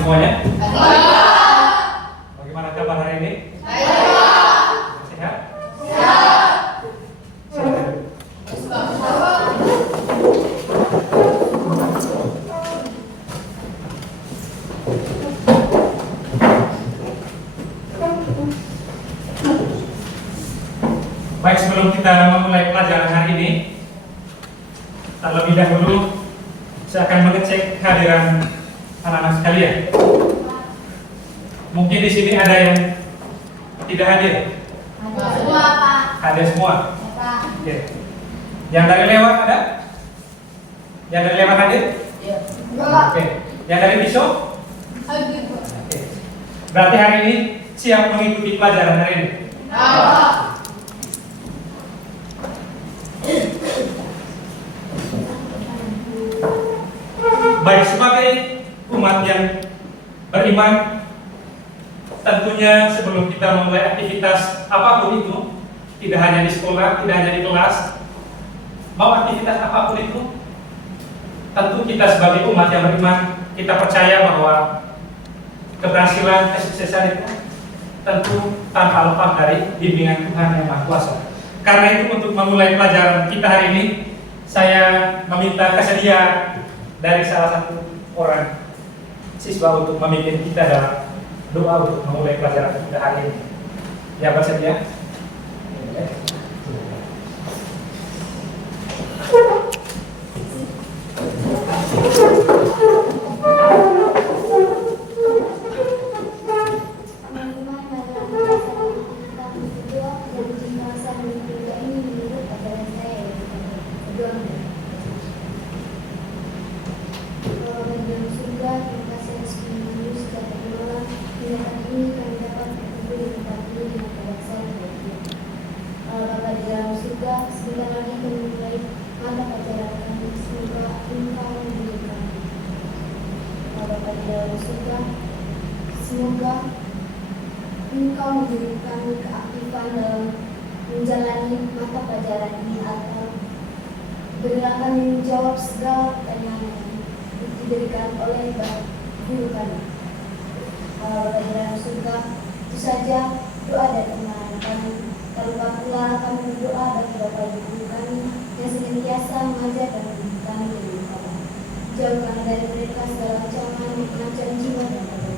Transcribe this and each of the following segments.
semuanya? Bagaimana kabar hari ini? Sehat? Baik, sebelum kita memulai pelajaran hari ini, terlebih dahulu saya akan mengecek kehadiran anak-anak sekalian. Mungkin di sini ada yang tidak hadir. Semua, Pak. Ada semua. Pak. Oke. Yang dari lewat ada? Yang dari lewat hadir? Oke. Yang dari besok? Oke. Berarti hari ini siap mengikuti pelajaran hari ini. Baik, sebagai umat yang beriman, tentunya sebelum kita memulai aktivitas apapun itu, tidak hanya di sekolah, tidak hanya di kelas, mau aktivitas apapun itu, tentu kita sebagai umat yang beriman, kita percaya bahwa keberhasilan, kesuksesan itu tentu tanpa lepas dari bimbingan Tuhan yang Maha Kuasa. Karena itu, untuk memulai pelajaran kita hari ini, saya meminta kesediaan dari salah satu orang siswa untuk memimpin kita dalam doa untuk memulai pelajaran kita hari ini. Ya, bersedia? Semoga Engkau memberi kami keaktifan dalam menjalani mata pelajaran ini, atau berilah kami menjawab segala pertanyaan yang diberikan oleh guru kami. Bapa di dalam surga, itu saja doa dan permohonan kami. Kalau pula kami berdoa bagi Bapak Ibu guru kami yang senantiasa mengajar dan mendidik kami dengan baik. Jauhkan dari mereka segala ancaman, pengajaran jiwa dan badan.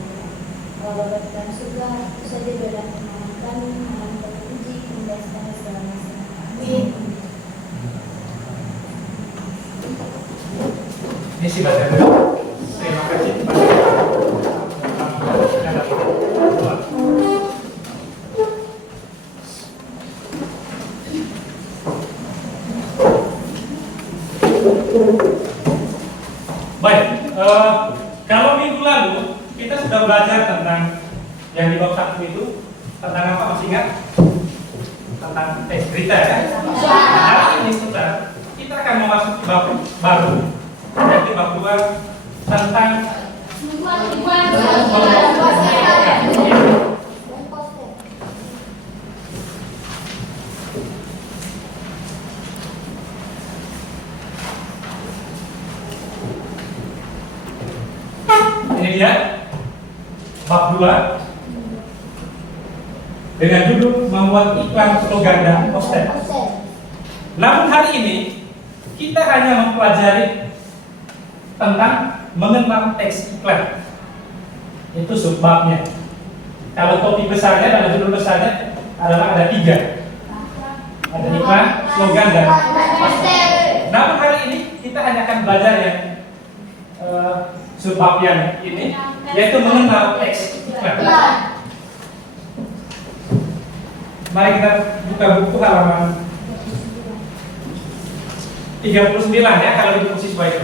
Kalau Bapa di dalam surga, itu saja doa dan permohonan kami. Mohon terpuji, mendasarkan segala masa. Amin. Ini sih baca dulu. Terima kasih kepada baik, kalau minggu lalu kita sudah belajar tentang yang di bab 1 itu tentang apa, masih ingat? Tentang cerita ya. Hari ini kita akan memasuki bab baru, yaitu bab 2 tentang ini dia bab 2 dengan judul membuat iklan slogan dan poster. Namun hari ini kita hanya mempelajari tentang mengenal teks iklan. Itu subbabnya. Kalau topik besarnya, dalam judul besarnya adalah ada 3. Ada iklan, slogan, dan poster. Namun hari ini kita hanya akan belajar yang subbab yang ini, yaitu mengenal teks iklan. Mari kita buka buku halaman 39 ya, kalau di buku siswa itu.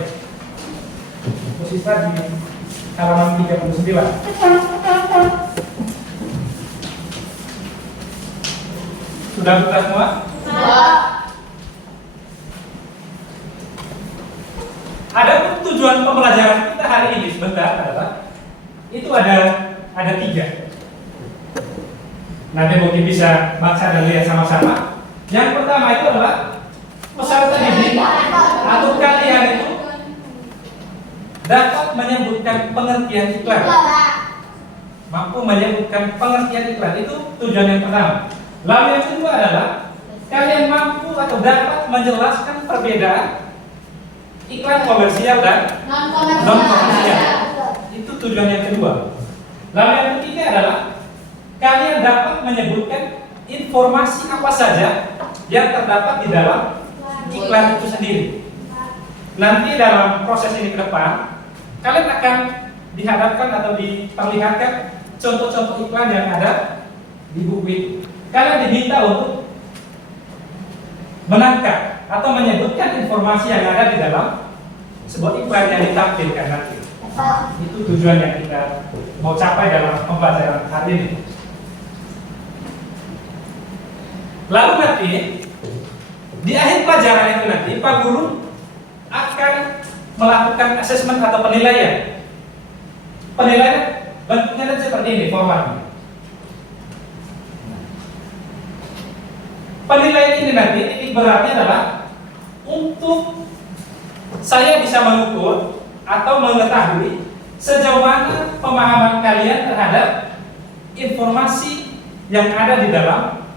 Buku siswa di halaman 39. Sudah buka semua? Ada tujuan pembelajaran kita hari ini sebentar adalah itu ada 3. Nanti mungkin bisa baca dan lihat sama-sama. Yang pertama itu adalah peserta didik atau kalian itu dapat menyebutkan pengertian iklan. Mampu menyebutkan pengertian iklan, itu tujuan yang pertama. Lalu yang kedua adalah kalian mampu atau dapat menjelaskan perbedaan iklan komersial dan non komersial. Itu tujuan yang kedua. Lalu yang ketiga adalah kalian dapat menyebutkan informasi apa saja yang terdapat di dalam iklan itu sendiri. Nanti dalam proses ini ke depan, kalian akan dihadapkan atau diperlihatkan contoh-contoh iklan yang ada di buku itu. Kalian diminta untuk menangkap atau menyebutkan informasi yang ada di dalam sebuah iklan yang ditampilkan nanti. Itu tujuan yang kita mau capai dalam pembelajaran hari ini. Lalu nanti di akhir pelajaran itu nanti Pak Guru akan melakukan asesmen atau penilaian. Penilaian bentuknya seperti ini formatnya. Penilaian ini nanti titik beratnya adalah untuk saya bisa mengukur atau mengetahui sejauh mana pemahaman kalian terhadap informasi yang ada di dalam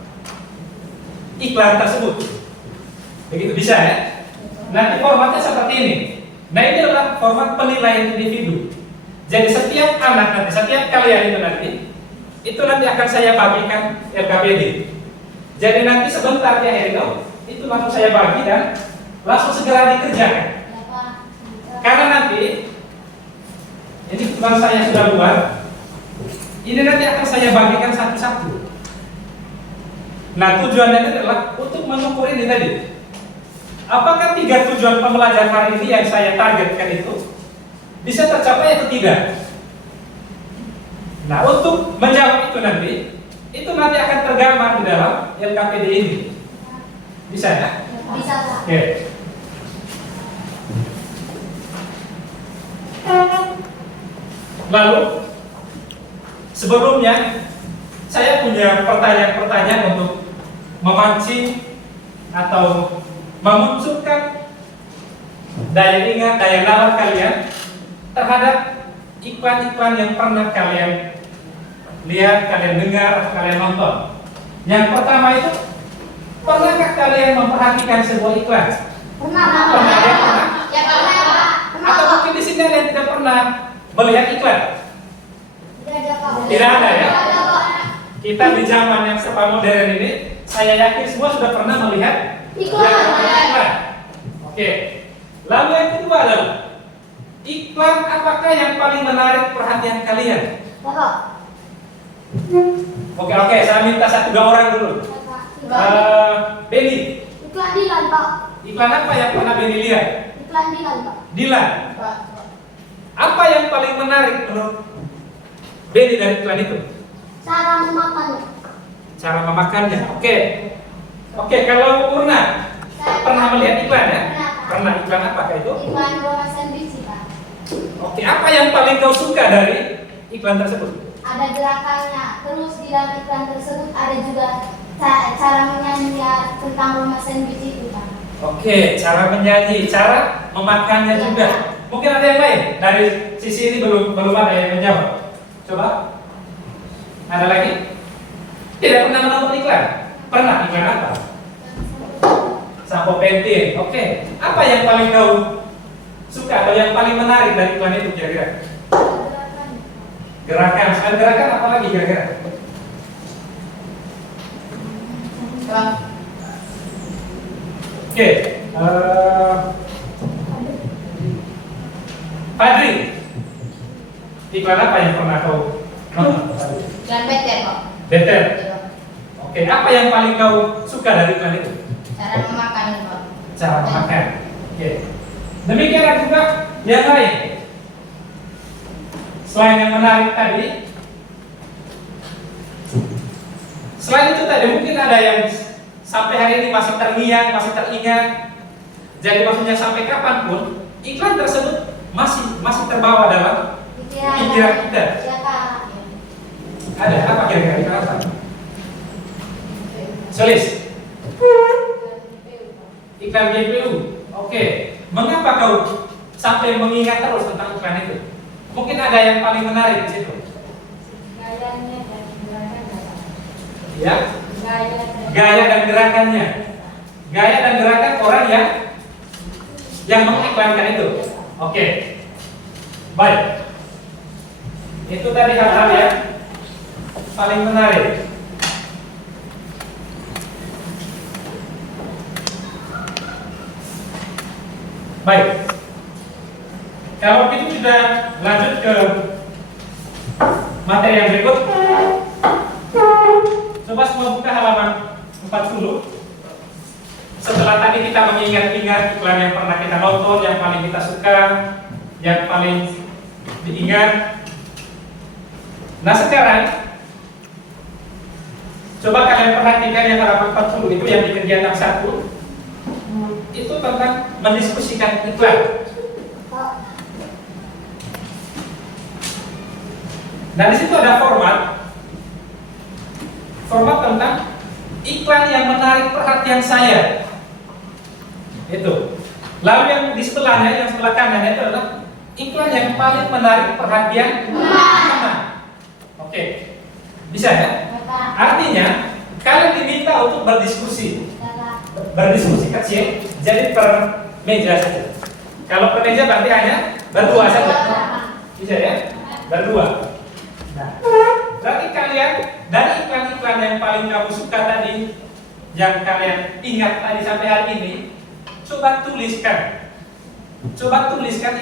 iklan tersebut. Begitu bisa ya? Nanti formatnya seperti ini. Nah, ini adalah format penilaian individu. Jadi setiap anak nanti, setiap kalian itu nanti akan saya bagikan LKPD. Jadi nanti sebentar di akhir itu langsung saya bagi dan langsung segera dikerjakan. Karena nanti ini kebetulan saya sudah buat. Ini nanti akan saya bagikan satu-satu. Nah, tujuannya adalah untuk mengukur ini tadi. Apakah 3 tujuan pembelajaran hari ini yang saya targetkan itu bisa tercapai atau tidak? Nah, untuk menjawab itu nanti akan tergambar di dalam LKPD ini. Bisa ya? Bisa, Pak. Oke. Lalu sebelumnya saya punya pertanyaan-pertanyaan untuk memancing atau memunculkan daya ingat, daya nalar kalian terhadap iklan-iklan yang pernah kalian lihat, kalian dengar, atau kalian nonton. Yang pertama itu, pernahkah kalian memperhatikan sebuah iklan? Pernah. Ya, pernah. Atau mungkin di sini kalian tidak pernah melihat iklan? Tidak ada ya? Kita di zaman yang serba modern ini, saya yakin semua sudah pernah melihat iklan. Oke. Lalu yang kedua adalah iklan apakah yang paling menarik perhatian kalian? Oke, saya minta 1-2 orang dulu. Benny, Iklan Dilan, Pak. iklan apa yang pernah Benny lihat? Iklan Dilan, Pak. Dilan, apa yang paling menarik menurut Benny dari iklan itu? Cara memakannya. Cara memakannya. Oke, kalau Purna pernah melihat iklan ya? Pernah. Iklan apakah itu? Iklan Roma Sandwich, Pak. Oke, apa yang paling kau suka dari iklan tersebut? Ada gerakannya. Terus di dalam iklan tersebut ada juga cara menyanyi tentang Roma Sandwich itu, Pak. Oke, cara menyanyi, cara memakannya juga. Mungkin ada yang lain dari sisi ini belum ada yang menjawab. Coba. Ada lagi? Tidak pernah menonton iklan? Pernah, iklan apa? Sampo Pentin. Oke. Apa yang paling kau suka atau yang paling menarik dari iklan itu kira-kira? Gerakan. Selain gerakan apa lagi kira-kira? Oke. Fadri, iklan apa yang pernah kau nonton? Iklan better kok. Better. Oke, apa yang paling kau suka dari iklan itu? Cara memakan kok. Cara makan. Oke. Demikian juga yang lain. Selain yang menarik tadi, selain itu tadi mungkin ada yang sampai hari ini masih terngiang, masih teringat. Jadi maksudnya sampai kapanpun iklan tersebut masih terbawa dalam pikiran kita. Ya, Kak. Ada apa kira-kira iklan apa? Solis. Iklan GPU. Oke. Mengapa kau sampai mengingat terus tentang iklan itu? Mungkin ada yang paling menarik di situ. Gayanya dan gerakannya. Ya, Gaya gaya dan gerakannya. Gaya dan gerakan orang yang mengiklankan itu. Oke. Baik. Itu tadi hal-hal yang paling menarik. Baik. Kalau kita sudah lanjut ke materi yang berikut. Coba semua buka halaman 40. Setelah tadi kita mengingat-ingat iklan yang pernah kita nonton, yang paling kita suka, yang paling diingat. Nah sekarang coba kalian perhatikan yang halaman 40 itu yang di kegiatan 1. Itu tentang mendiskusikan iklan. Nah di situ ada format tentang iklan yang menarik perhatian saya. Itu. Lalu yang di sebelahnya, yang sebelah kanan itu adalah iklan yang paling menarik perhatian teman. Oke, bisa ya? Artinya kalian diminta untuk berdiskusi kecil, jadi per meja saja. Kalau per meja berarti hanya berdua saja. Bisa ya? Berdua. Nah, berarti kalian dari iklan-iklan yang paling kamu suka tadi, yang kalian ingat tadi sampai hari ini, coba tuliskan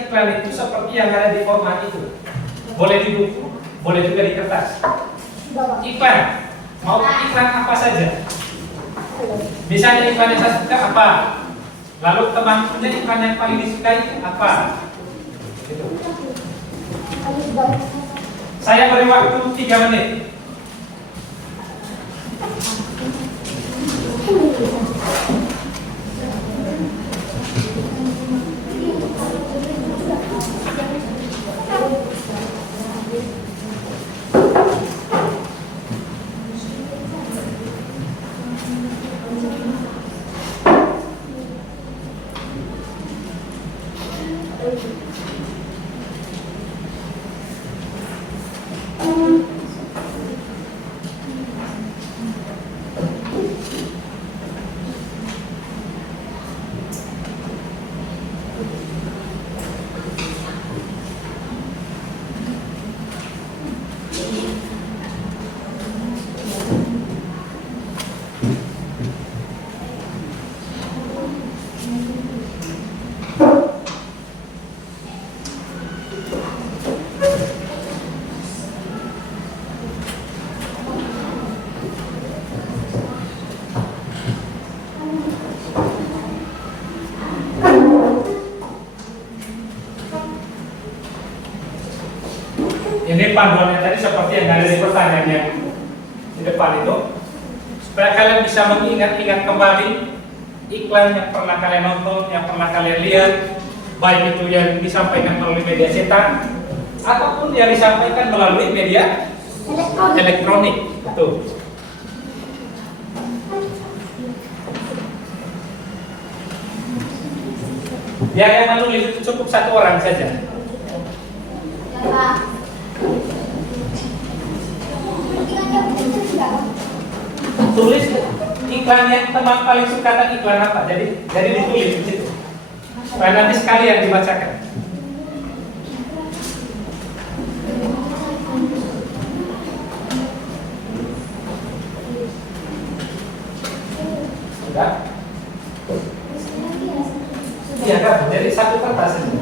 iklan itu seperti yang ada di format itu. Boleh di buku, boleh juga di kertas. Iklan, mau iklan apa saja. Misalnya iklan yang saya suka apa, lalu teman punya iklan yang paling disukai itu apa. Gitu. Saya beri waktu 3 menit. Ini panduannya tadi seperti yang ada di pertanyaan yang di depan itu, supaya kalian bisa mengingat-ingat kembali iklan yang pernah kalian nonton, yang pernah kalian lihat, baik itu yang disampaikan melalui media cetak ataupun yang disampaikan melalui media elektronik. Tuh. Yang menulis itu cukup 1 orang saja. Tulis iklan yang teman paling suka dan iklan apa. Jadi ditulis di situ. Supaya nanti sekalian dibacakan. Sudah? Iya kan? Jadi 1 kertas saja.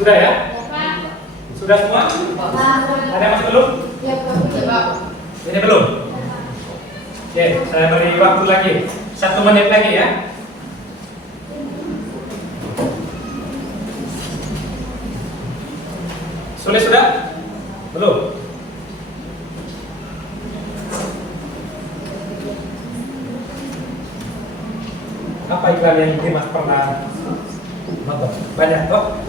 Sudah ya? Ya, Pak. Sudah semua? Ada yang masih belum? Ya, Pak. Ini belum? Oke, saya beri waktu lagi 1 menit lagi ya. Sulit sudah? Belum? Apa iklan yang Dimas pernah nonton? Banyak toh?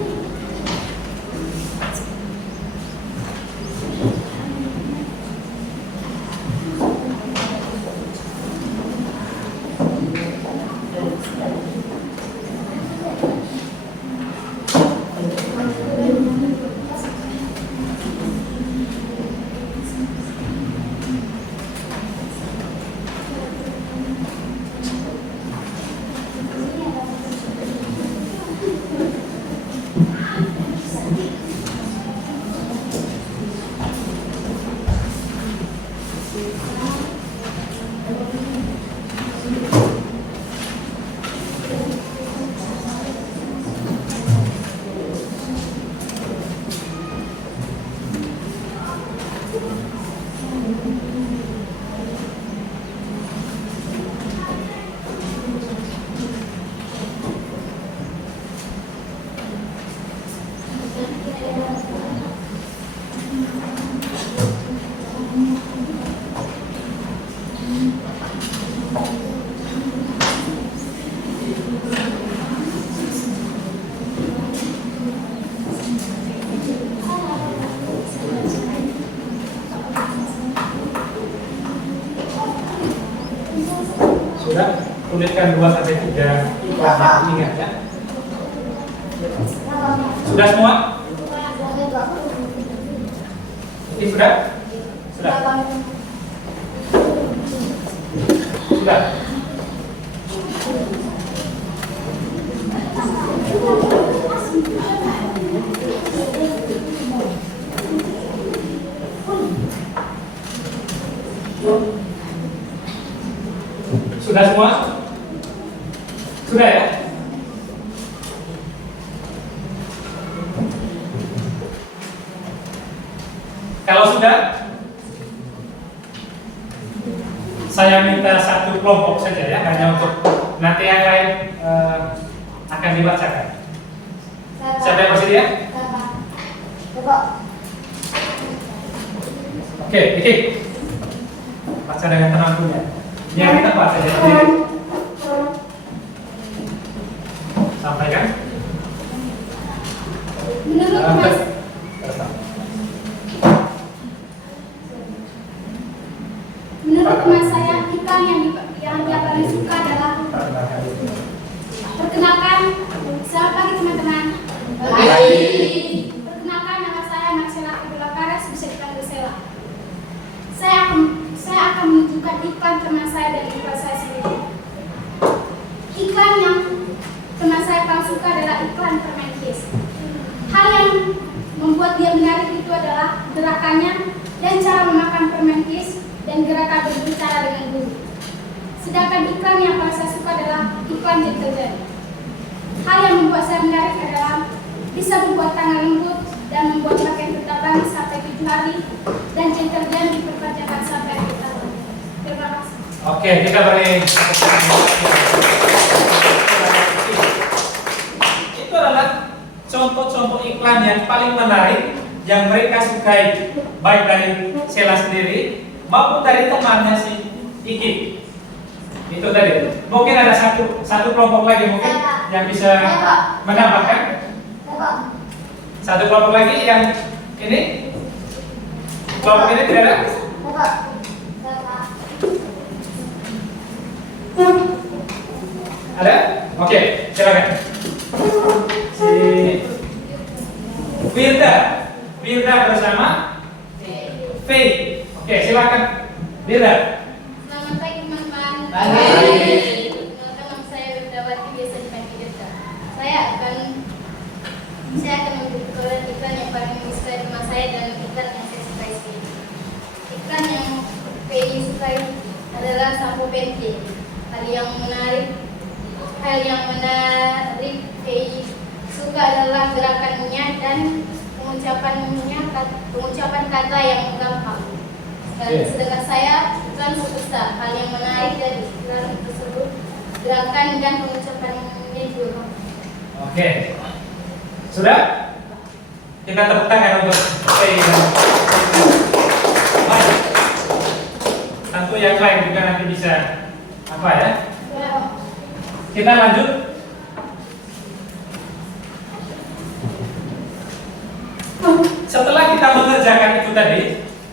Sudah, tuliskan 2 sampai 3 iklan, ingat ya. Sudah semua? Ini sudah? Sudah. Sudah. Sudah semua? Sudah ya? Kalau sudah, saya minta 1 kelompok saja ya, hanya untuk nanti yang lain akan dibacakan. Siapa yang bersedia? Oke, Iki. Baca dengan tenang punya. Yang kita baca saja sendiri. Sampaikan. Menurut Mas, menurut Mas saya iklan yang dia paling suka adalah perkenalkan. Selamat pagi teman-teman. Perkenalkan, nama saya Marcella Karas, bisa dipanggil Sela. Saya akan menunjukkan iklan teman saya dan iklan saya sendiri. Iklan yang teman saya paling suka adalah iklan permen Kiss. Hal yang membuat dia menarik itu adalah gerakannya dan cara memakan permen Kiss dan gerakan berbicara dengan guru. Sedangkan iklan yang paling saya suka adalah iklan deterjen. Hal yang membuat saya menarik adalah bisa membuat tangan lembut dan membuat pakaian bertahan sampai 7 hari dan deterjen diperpanjangkan sampai akhir tahun. Terima kasih. Oke, kita beri. Itu adalah contoh-contoh iklan yang paling menarik yang mereka sukai, baik dari Sela sendiri maupun dari temannya si Iki. Itu tadi. Mungkin ada satu kelompok lagi mungkin yang bisa menambahkan. Satu kelompok lagi yang ini. Kelompok ini tidak ada? Ada? Oke, silakan. Si Firda bersama Faith. Oke, silakan. Firda. Selamat pagi teman-teman. Pagi. Perkenalkan, nama saya Wirdawati, biasa dipanggil Wirda. Saya akan memberikan iklan yang paling disukai teman saya dan iklan yang saya sukai sendiri. Iklan yang PI sukai adalah sampo Penti. Hal yang menarik PI suka dalam gerakannya dan pengucapan kata yang gampang. Sedangkan saya bukan superstar. Hal yang menarik dari iklan tersebut gerakan dan pengucapannya juga. Oke. Sudah? Kita tepuk tangan untuk baik. Tentu yang lain juga nanti bisa apa ya? Kita lanjut. Setelah kita mengerjakan itu tadi,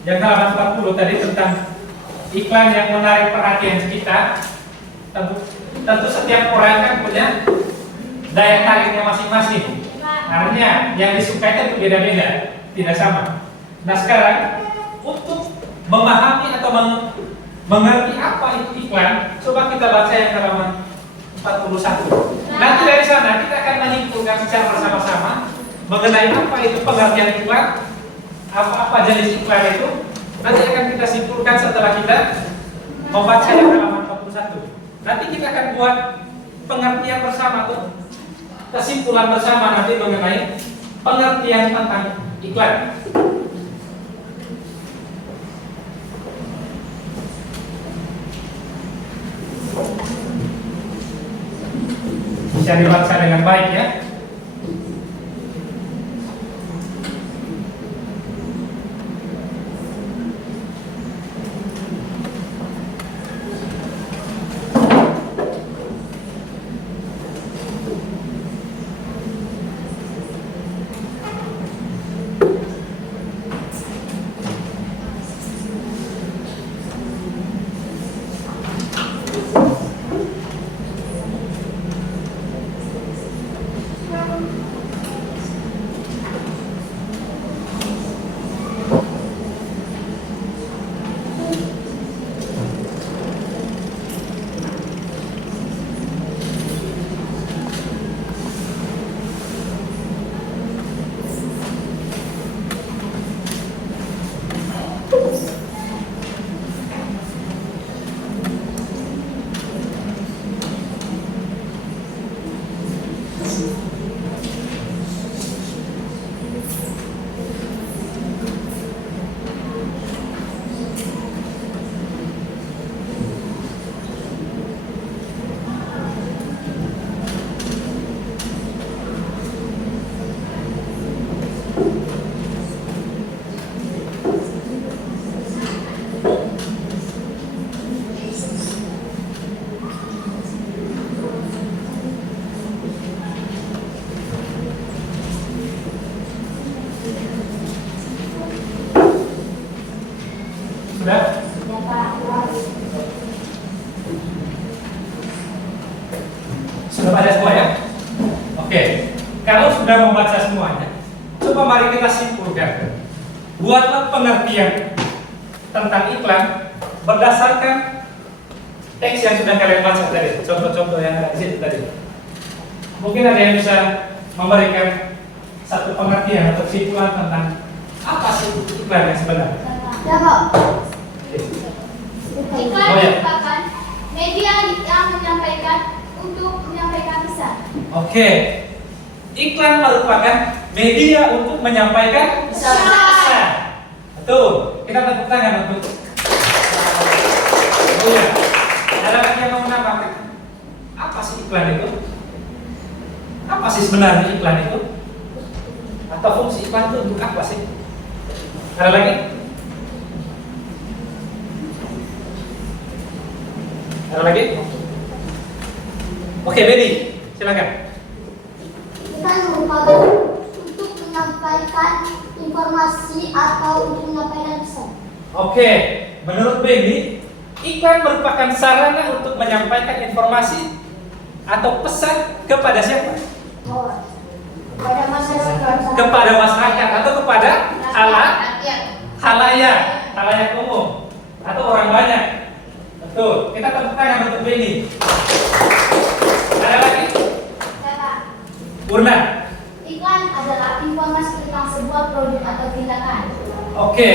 yang halaman 40 tadi tentang iklan yang menarik perhatian kita, tentu setiap orang kan punya daya tariknya masing-masing. Artinya yang disukai itu beda-beda, tidak sama. Nah sekarang untuk memahami atau mengerti apa itu iklan, coba kita baca yang halaman 41. Nanti dari sana kita akan menyimpulkan secara bersama-sama mengenai apa itu pengertian iklan, apa jenis iklan itu. Nanti akan kita simpulkan setelah kita membaca yang halaman 41. Nanti kita akan buat pengertian bersama tuh, kesimpulan bersama nanti mengenai pengertian tentang iklan. Bisa dibaca dengan baik ya. Sudah? Sudah baca semua ya? Oke. Kalau sudah membaca semuanya, coba mari kita simpulkan. Buatlah pengertian tentang iklan berdasarkan teks yang sudah kalian baca tadi, contoh-contoh yang ada di situ tadi. Mungkin ada yang bisa memberikan satu pengertian atau kesimpulan tentang apa sih iklan yang sebenarnya. Ya kok. Iklan Oh, ya. merupakan media yang untuk menyampaikan pesan. Oke. Iklan merupakan media untuk menyampaikan pesan. Betul. Kita tepuk tangan untuk. Oh ya. Ada lagi yang mau menambahkan? Apa sih iklan itu? Apa sih sebenarnya iklan itu? Atau fungsi iklan itu untuk apa sih? Ada lagi? Ada lagi? Oke, Benny, silakan. Iklan merupakan untuk menyampaikan informasi atau untuk menyampaikan pesan. Oke, menurut Benny, iklan merupakan sarana untuk menyampaikan informasi atau pesan kepada siapa? Kepada masyarakat. Kepada masyarakat atau kepada Rakyat. halayak umum atau orang banyak. Betul. Kita tepuk tangan untuk Benny. Ada lagi? Purna. Iklan adalah informasi tentang sebuah produk atau tindakan. Oke.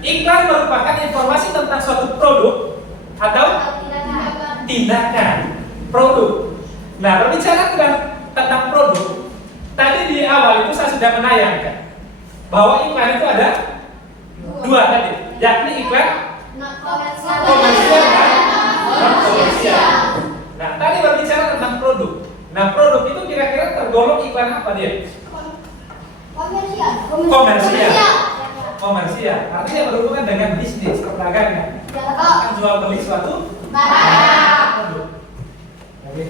Iklan merupakan informasi tentang suatu produk atau tindakan produk. Nah, berbicara tentang produk, tadi sudah menayangkan bahwa iklan itu ada dua tadi, yakni iklan komersial dan non komersial. Nah, tadi berbicara tentang produk. Nah, produk itu kira-kira tergolong iklan apa dia? Komersial. Artinya berhubungan dengan bisnis, perdagangan. Akan jual beli suatu produk. Oke.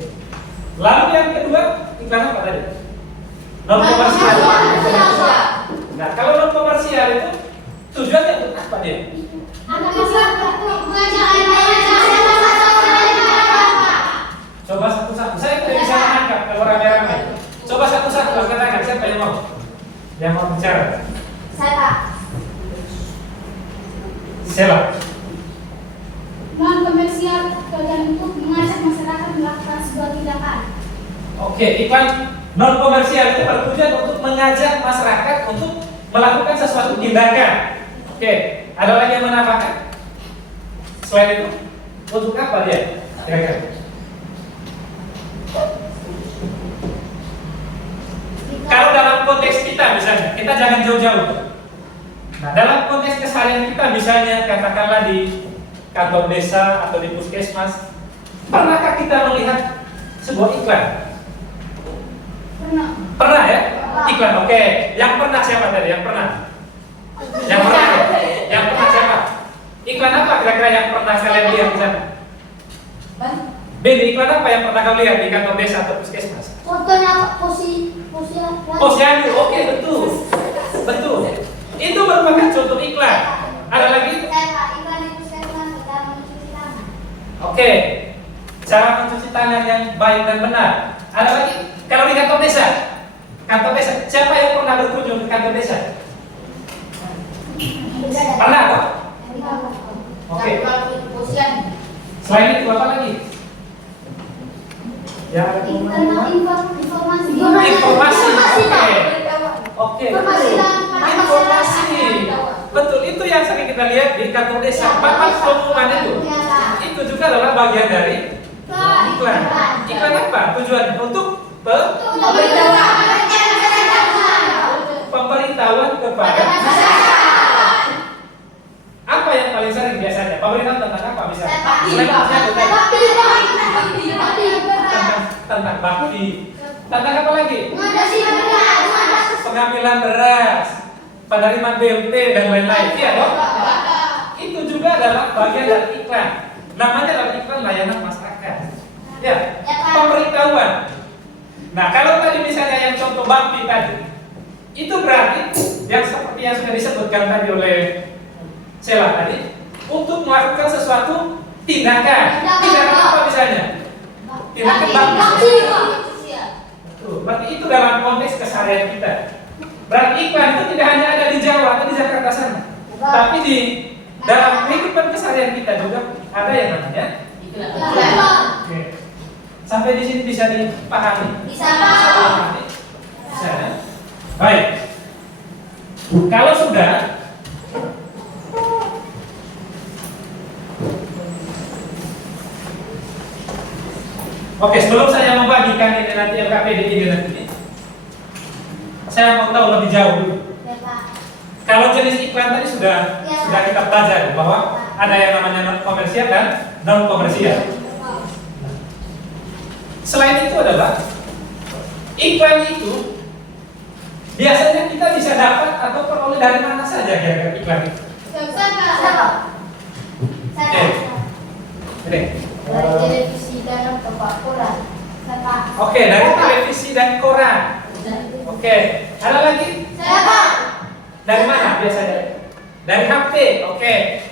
Lalu yang kedua, iklan apa tadi? Non komersial. Nah, kalau non komersial itu tujuannya untuk apa dia? Coba satu-satu. Saya tidak bisa menangkap kalau rame-rame. Coba satu-satu angkat tangan. Siapa yang mau? Yang mau bicara? Siapa? Non komersial tujuan untuk mengajak masyarakat melakukan sebuah tindakan. Oke, iklan non komersial itu bertujuan untuk mengajak masyarakat untuk melakukan sesuatu tindakan. Oke, ada lagi yang menambahkan? Selain itu, untuk apa dia? Kira-kira? Kalau dalam konteks kita misalnya, kita jangan jauh-jauh. Nah, dalam konteks keseharian kita misalnya katakanlah di kantor desa atau di puskesmas, pernahkah kita melihat sebuah iklan? Pernah ya? Iklan, oke. Yang pernah siapa tadi? Yang pernah? Yang pernah? Yang pernah siapa? Iklan apa kira-kira yang pernah kalian lihat di sana? Ben, iklan apa yang pernah kau lihat di kantor desa atau puskesmas? Fotonya Posyandu, oke, betul. Betul. Itu merupakan contoh iklan. Ada lagi? Oke. Cara mencuci tangan yang baik dan benar. Ada lagi? Kalau di kantor desa, siapa yang pernah berkunjung ke kantor desa? Pernah kok? Oke. Selain itu apa lagi? Ya, informasi. Oke. Informasi. Betul, itu yang sering kita lihat di kantor desa. Papan pengumuman itu juga adalah bagian dari iklan. Iklan apa? Tujuan untuk pemberitahuan kepada masyarakat. Apa yang paling sering biasanya? Pemberitahuan tentang apa misalnya? Tentang bakti. Tentang apa lagi? Pengambilan beras, penerimaan BLT dan lain-lain. Iya dong? Itu juga adalah bagian dari iklan. Namanya adalah iklan layanan masyarakat. Ya, pemberitahuan. Nah, kalau tadi misalnya yang contoh bakti tadi, itu berarti yang seperti yang sudah disebutkan tadi oleh Sela tadi, untuk melakukan sesuatu tindakan. Tindakan apa misalnya? Tindakan bakti. Betul. Berarti itu dalam konteks keseharian kita. Berarti iklan itu tidak hanya ada di Jawa atau di Jakarta sana, tapi di dalam kehidupan keseharian kita juga ada yang namanya iklan. Oke. Sampai di sini bisa dipahami? Bisa. Bisa. Baik. Kalau sudah, oke, sebelum saya membagikan ini nanti LKPD ini nanti, saya mau tahu lebih jauh dulu. Kalau jenis iklan tadi sudah kita pelajari bahwa ada yang namanya non komersial dan non komersial. Selain itu adalah iklan itu biasanya kita bisa dapat atau peroleh dari mana saja kira-kira iklan itu? Dari televisi dan koran. Oke, dari televisi dan koran. Oke, ada lagi? Dari mana biasanya? Dari HP. Oke.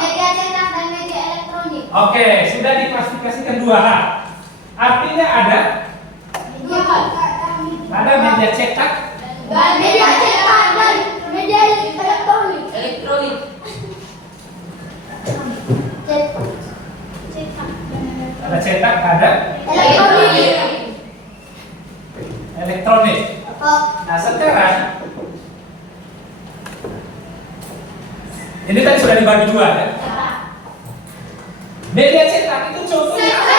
Media cetak dan media elektronik. Oke, sudah diklasifikasikan dua hal. Artinya ada media cetak Dan media cetak dan media elektronik. ada cetak, ada elektronik. Nah, sekarang ini tadi sudah dibagi dua ya. Media cetak itu contohnya apa?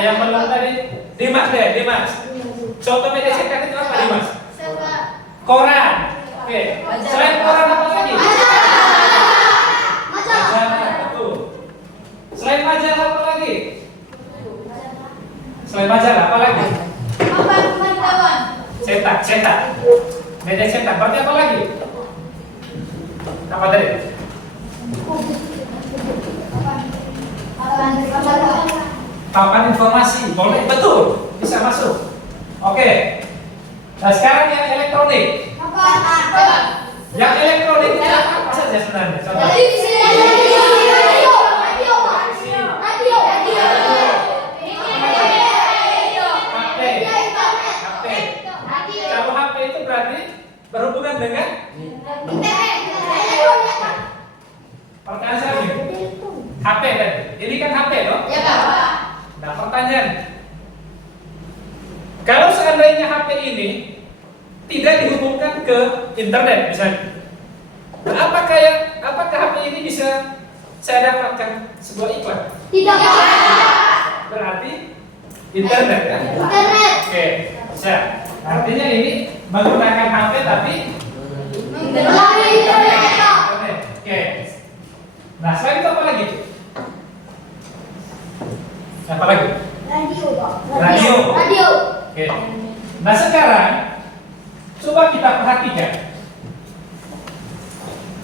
yang belum tadi Dimas deh, Dimas. Contoh media cetak itu apa Dimas? Koran. Oke. Selain koran apa lagi? Majalah, betul. Selain majalah apa lagi? Selain majalah apa lagi? Papan pemberitahuan. Cetak. Media cetak. Berarti apa lagi? Apa tadi? Papan informasi. Boleh, betul. Bisa masuk. Oke. Nah sekarang yang elektronik. Yang elektronik itu apa saja sebenarnya? Contoh. Kalau HP itu berarti berhubungan dengan pertanyaan saya begini. HP kan? Ini kan HP loh. Ya, Pak. Nah pertanyaan, kalau seandainya HP ini tidak dihubungkan ke internet misalnya, nah, apakah HP ini bisa saya dapatkan sebuah iklan? Tidak. Berarti internet kan? Internet. Oke, bisa. Artinya ini menggunakan HP tapi Melalui internet. internet. Oke. Nah selain itu apa lagi? Apa lagi? Radio. Oke. Nah sekarang coba kita perhatikan.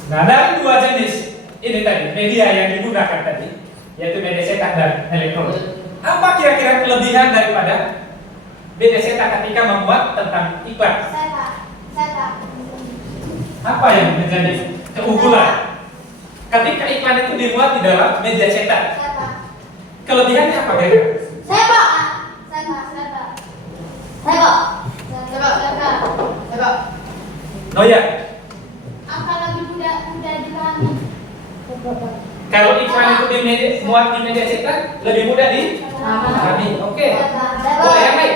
Nah dari dua jenis ini tadi media yang digunakan tadi, yaitu media cetak dan elektronik. Apa kira-kira kelebihan daripada media cetak ketika membuat tentang iklan? Apa yang menjadi keunggulan ketika iklan itu dibuat di dalam media cetak? Kelebihannya apa kira-kira? Oh ya, Akan lebih mudah dipahami. kalau iklan itu muat di media cetak lebih mudah dipahami. Oke. Boleh yang lain?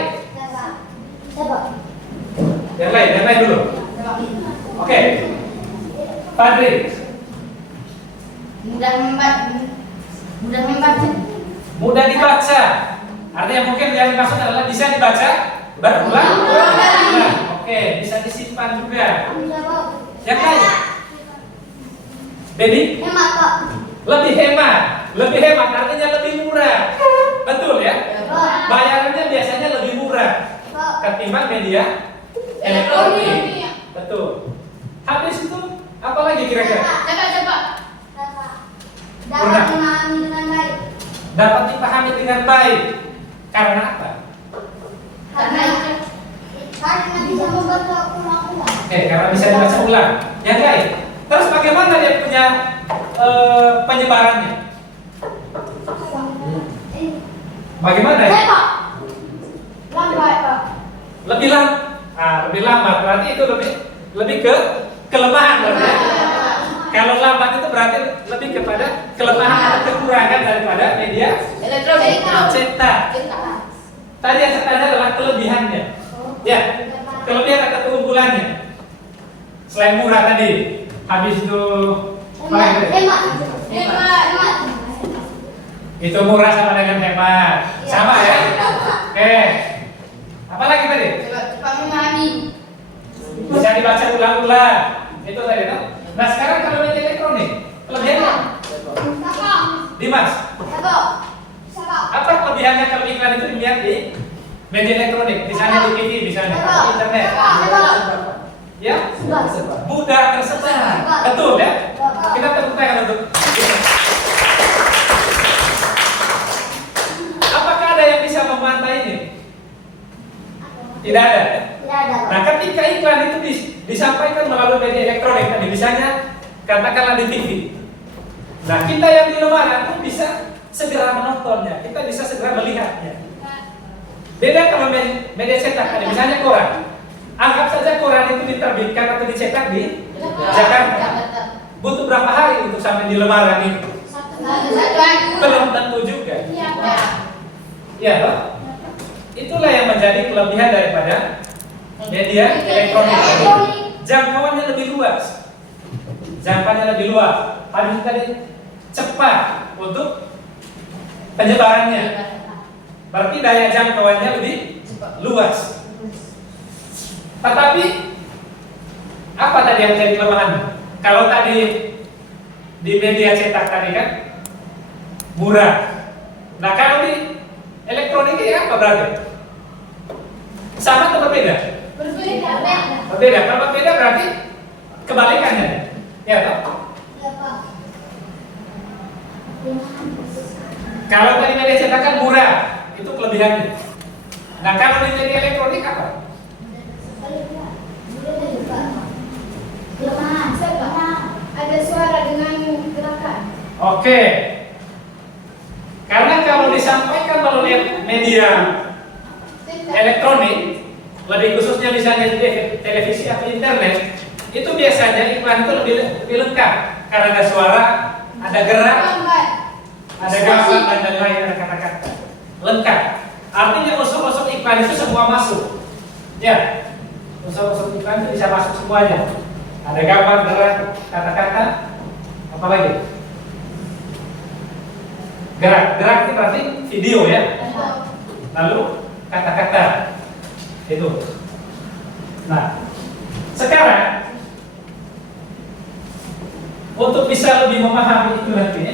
Yang lain dulu. Oke. Padri, Mudah membaca. mudah dibaca. Artinya mungkin yang dimaksud adalah bisa dibaca berulang-ulang. Oke, bisa disimpan juga. Yang lain? Baby? Lebih hemat artinya lebih murah. Betul ya? Bayarannya biasanya lebih murah ketimbang media elektronik. Betul. Habis itu apa lagi kira-kira? Dapat memahami dengan baik. Dapat dipahami dengan baik. Karena apa? Karena bisa membaca ulang-ulang. Oke, karena bisa dibaca ulang. Yang lain. Terus bagaimana dia punya penyebarannya? Bagaimana ya? Lambat, Pak. Lebih lambat. Berarti itu lebih ke kelemahan berarti ya? Kalau lambat itu berarti lebih kepada kelemahan atau kekurangan daripada media Elektronik. cetak. Tadi yang saya tanya adalah kelebihannya. Ya, kelebihan atau keunggulannya. Selain murah tadi, habis itu Hemat. itu murah sama dengan hemat, sama ya. Oke, apa lagi tadi? Cepat memahami. Bisa dibaca ulang-ulang. Itu tadi kan. Nah sekarang kalau media elektronik, kelebihannya? Dimas, apa kelebihannya kalau iklan itu dilihat di media elektronik, misalnya di TV, misalnya di internet? Ya, mudah tersebar. Betul ya? Kita tepuk tangan untuk itu. Apakah ada yang bisa membantah ini? Tidak ada. Nah, ketika iklan itu disampaikan melalui media elektronik tadi, misalnya katakanlah di TV. Nah, kita yang di lembaran pun bisa segera menontonnya, kita bisa segera melihatnya. Beda kalau media cetak tadi, misalnya koran. Anggap saja koran itu diterbitkan atau dicetak di Jakarta. Butuh berapa hari untuk sampai di lembaran itu? Belum tentu juga. Ya, loh. Itulah yang menjadi kelebihan daripada media elektronik tadi. Jangkauannya lebih luas. Habis tadi cepat untuk penyebarannya. Berarti daya jangkauannya lebih luas. Tetapi apa tadi yang jadi kelemahan? Kalau tadi di media cetak tadi kan murah. Nah kalau di elektronik ini apa berarti? Sama atau berbeda? Berbeda. Berbeda. Kalau berbeda berarti kebalikannya. Ya toh? Ya Pak. Kalau tadi media cetak kan murah, itu kelebihannya. Nah kalau di media elektronik apa? Kelemahan. Ada suara dengan gerakan. Oke. Karena kalau disampaikan melalui media elektronik, lebih khususnya misalnya di televisi atau internet, itu biasanya iklan itu lebih lengkap karena ada suara, ada gerak, ada gambar dan lain-lain, ada kata-kata lengkap. Artinya unsur-unsur iklan itu semua masuk. Ya, unsur-unsur iklan itu bisa masuk semuanya. Ada gambar, gerak, kata-kata, apa lagi? Gerak itu berarti video ya. Lalu kata-kata itu. Nah, sekarang untuk bisa lebih memahami itu nanti,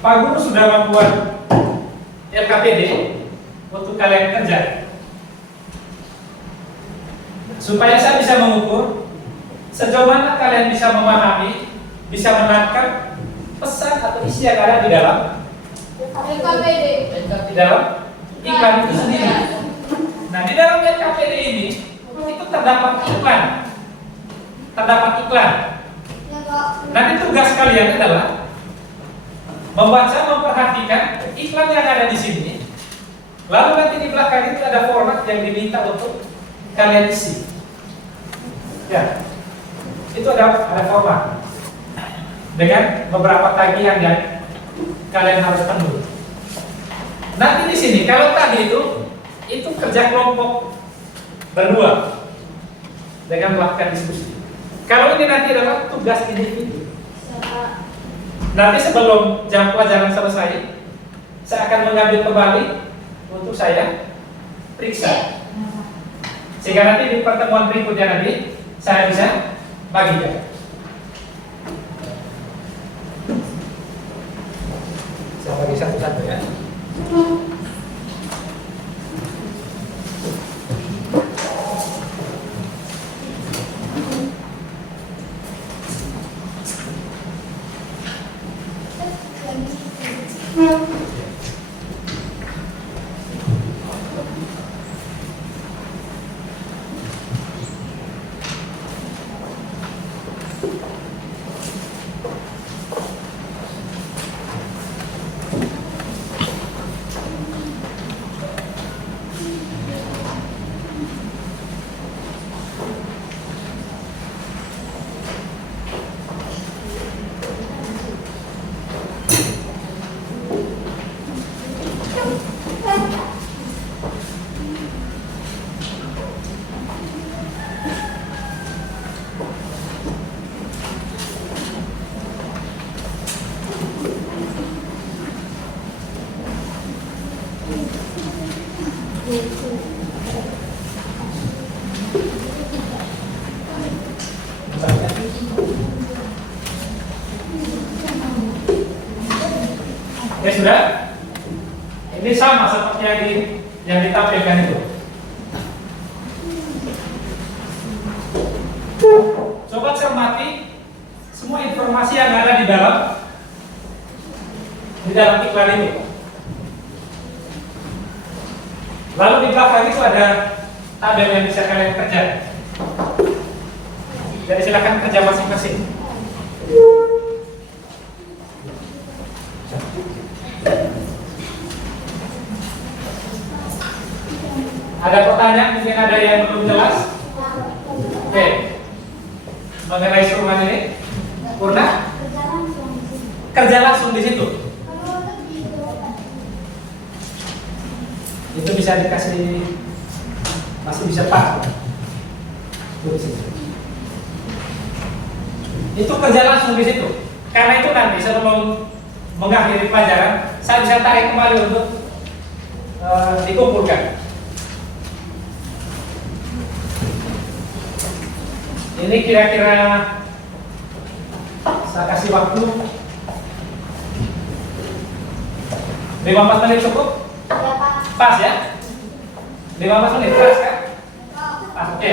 Pak Guru sudah membuat LKPD untuk kalian kerja. Supaya saya bisa mengukur sejauh mana kalian bisa memahami, bisa menangkap pesan atau isi yang ada di dalam LKPD. di dalam iklan itu sendiri. Nah, di dalam LKPD ini itu terdapat iklan. Nanti tugas kalian adalah membaca, memperhatikan iklan yang ada di sini. Lalu nanti di belakang itu ada format yang diminta untuk kalian isi. Ya, itu ada format dengan beberapa tagihan yang kalian harus penuhi. Nanti di sini kalau tadi itu kerja kelompok berdua dengan melakukan diskusi. Kalau ini nanti adalah tugas individu. Nanti sebelum jam pelajaran selesai, saya akan mengambil kembali untuk saya periksa. Sehingga nanti di pertemuan berikutnya nanti saya bisa bagikan. Saya bagi satu-satu ya. Ya sudah. Ini sama seperti yang ditampilkan itu. Coba cermati semua informasi yang ada di dalam iklan itu. Lalu di belakang itu ada tabel yang bisa kalian kerja. Jadi silakan kerja masing-masing. Ada pertanyaan, mungkin ada yang belum jelas? Oke. Mengenai suruhan ini, Purna? Kerja langsung di situ. Itu bisa dikasih, masih bisa Pak. Itu kerja langsung di situ. Karena itu nanti sebelum mengakhiri pelajaran, saya bisa tarik kembali untuk dikumpulkan. Ini kira-kira saya kasih waktu 15 menit cukup? Ya Pak. Pas ya? 15 menit pas kan? Pas, oke.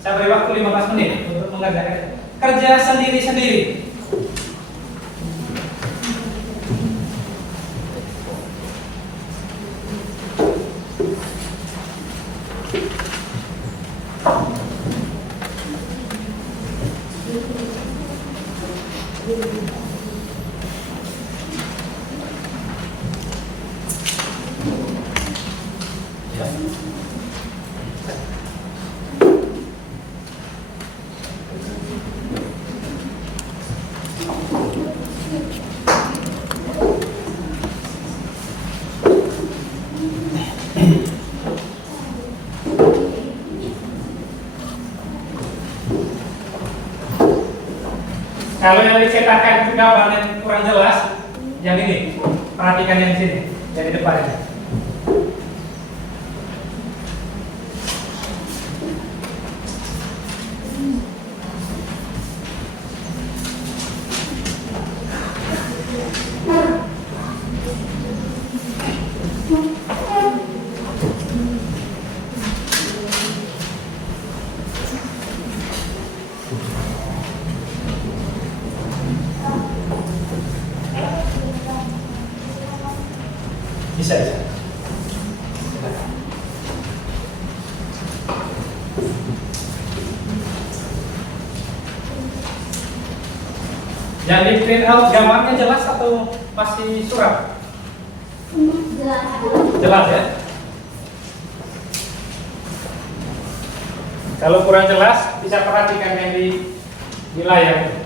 Saya beri waktu 15 menit untuk mengerjakan. Kerja sendiri-sendiri. Kalau yang dicetakan itu gambarnya kurang jelas, yang ini, perhatikan yang di sini, yang di depan ini. Bisa, bisa. Yang di print out gambarnya jelas atau masih suram? Jelas. Jelas ya? Kalau kurang jelas, bisa perhatikan yang di layar.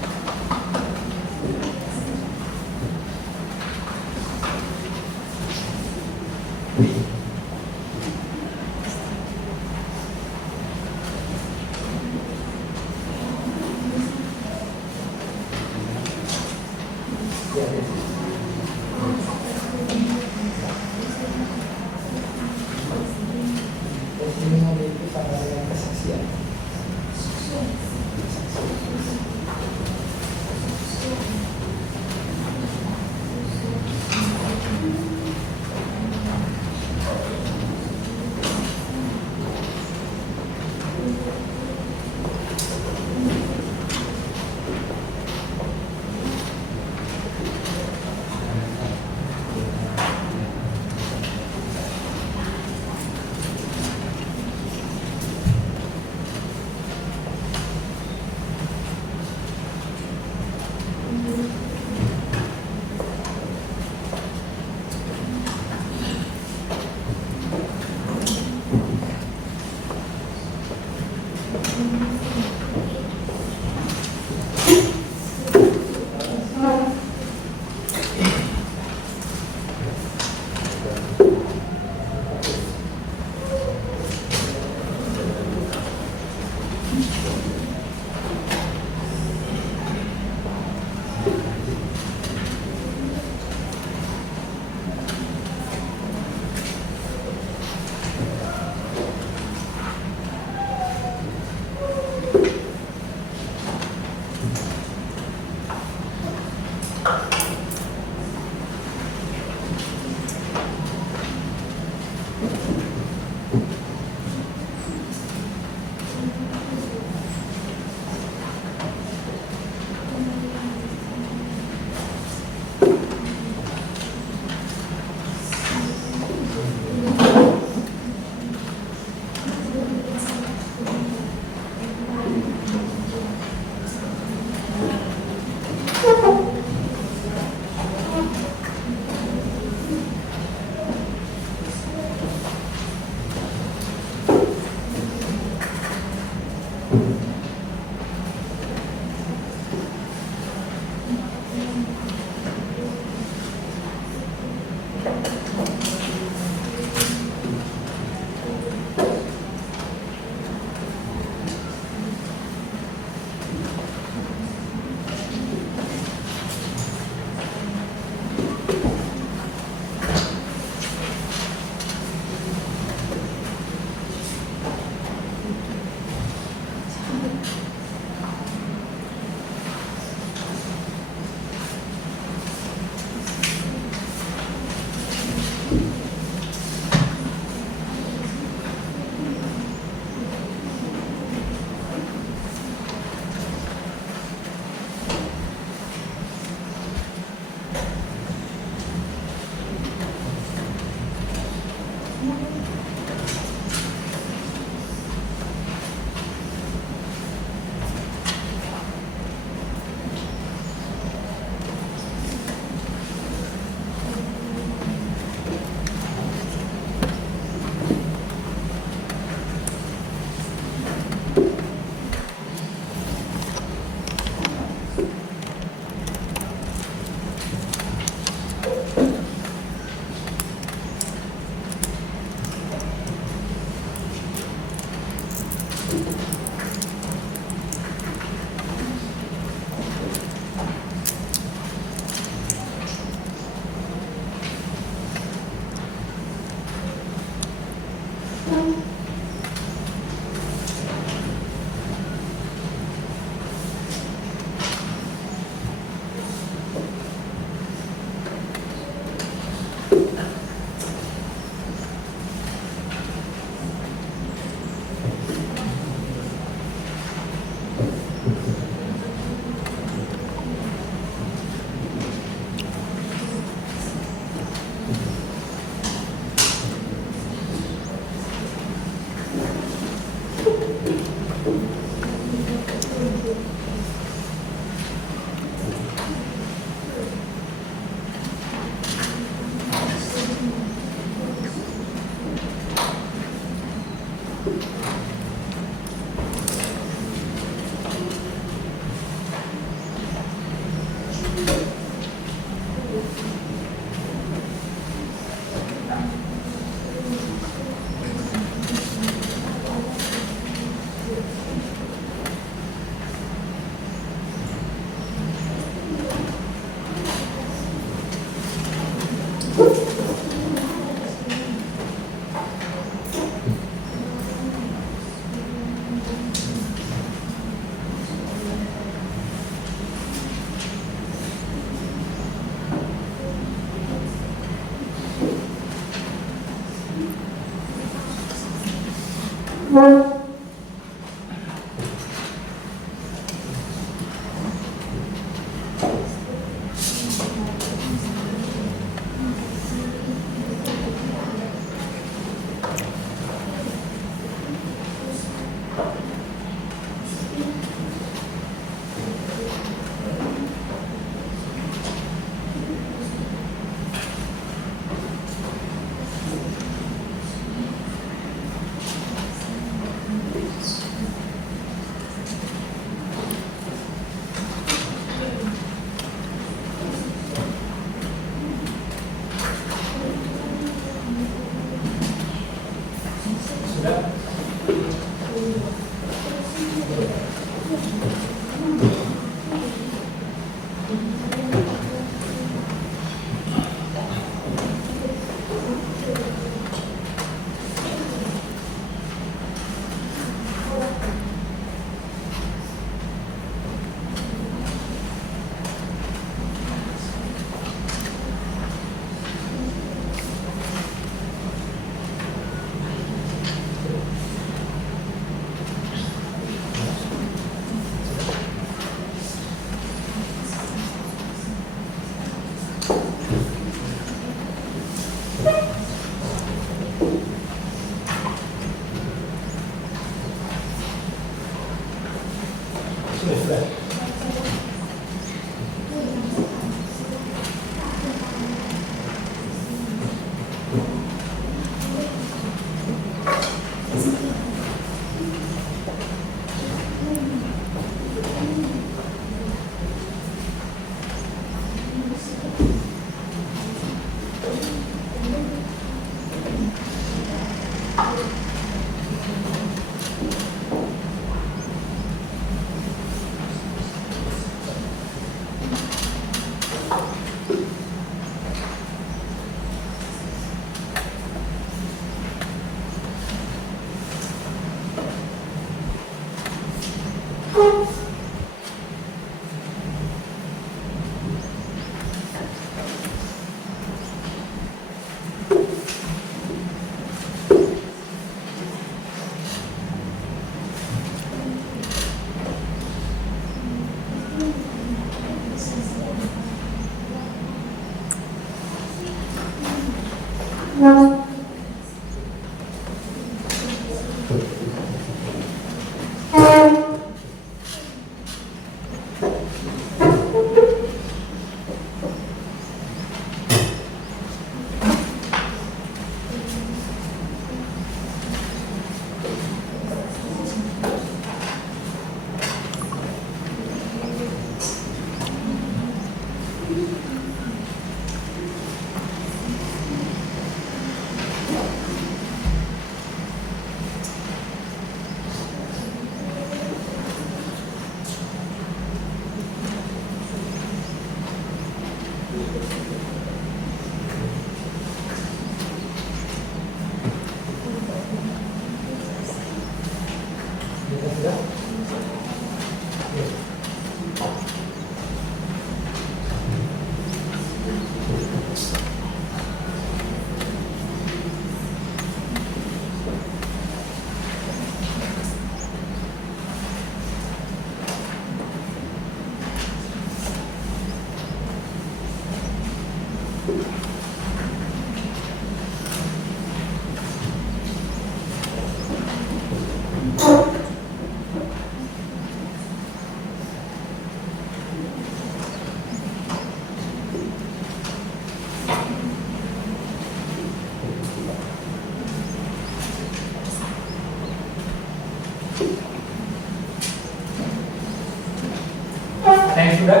Ada yang sudah?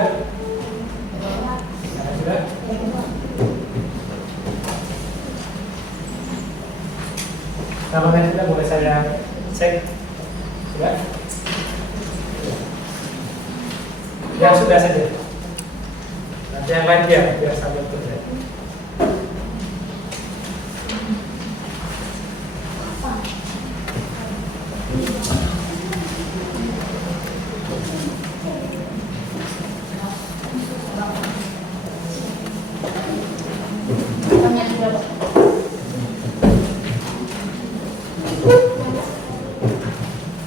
Ada yang sudah? Kalau yang sudah boleh saya cek? Sudah? Yang sudah saja. Nanti yang lain biar sambil terus ya.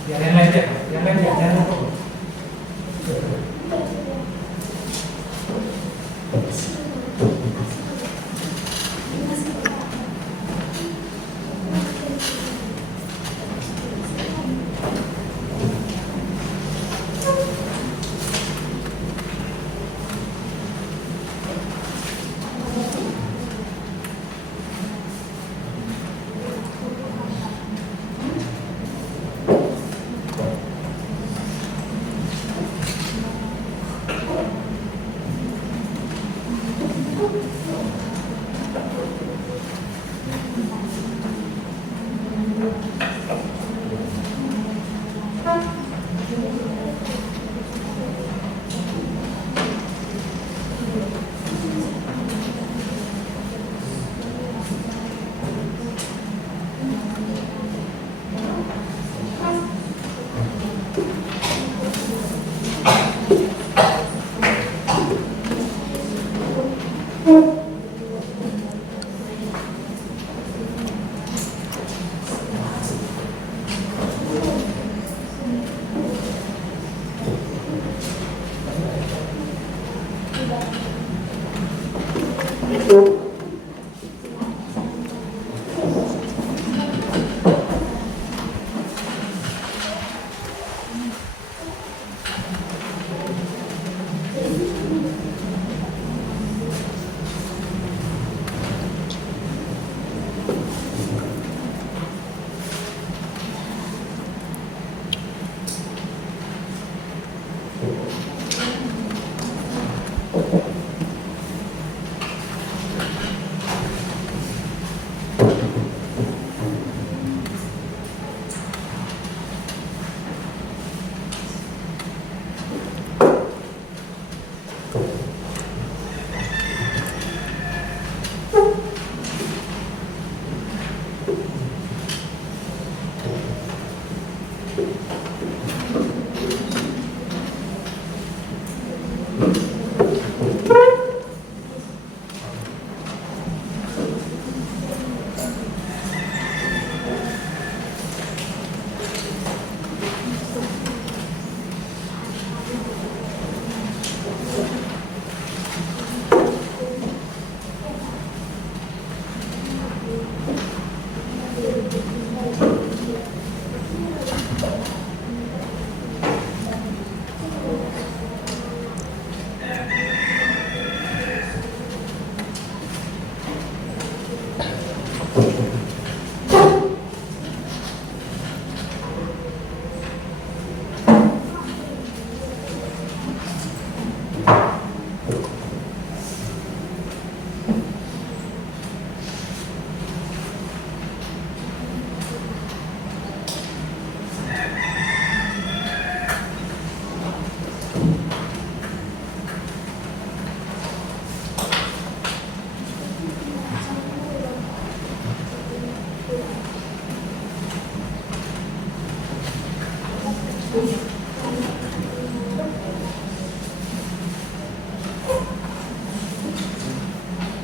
Yang lain ya, jangan lupa.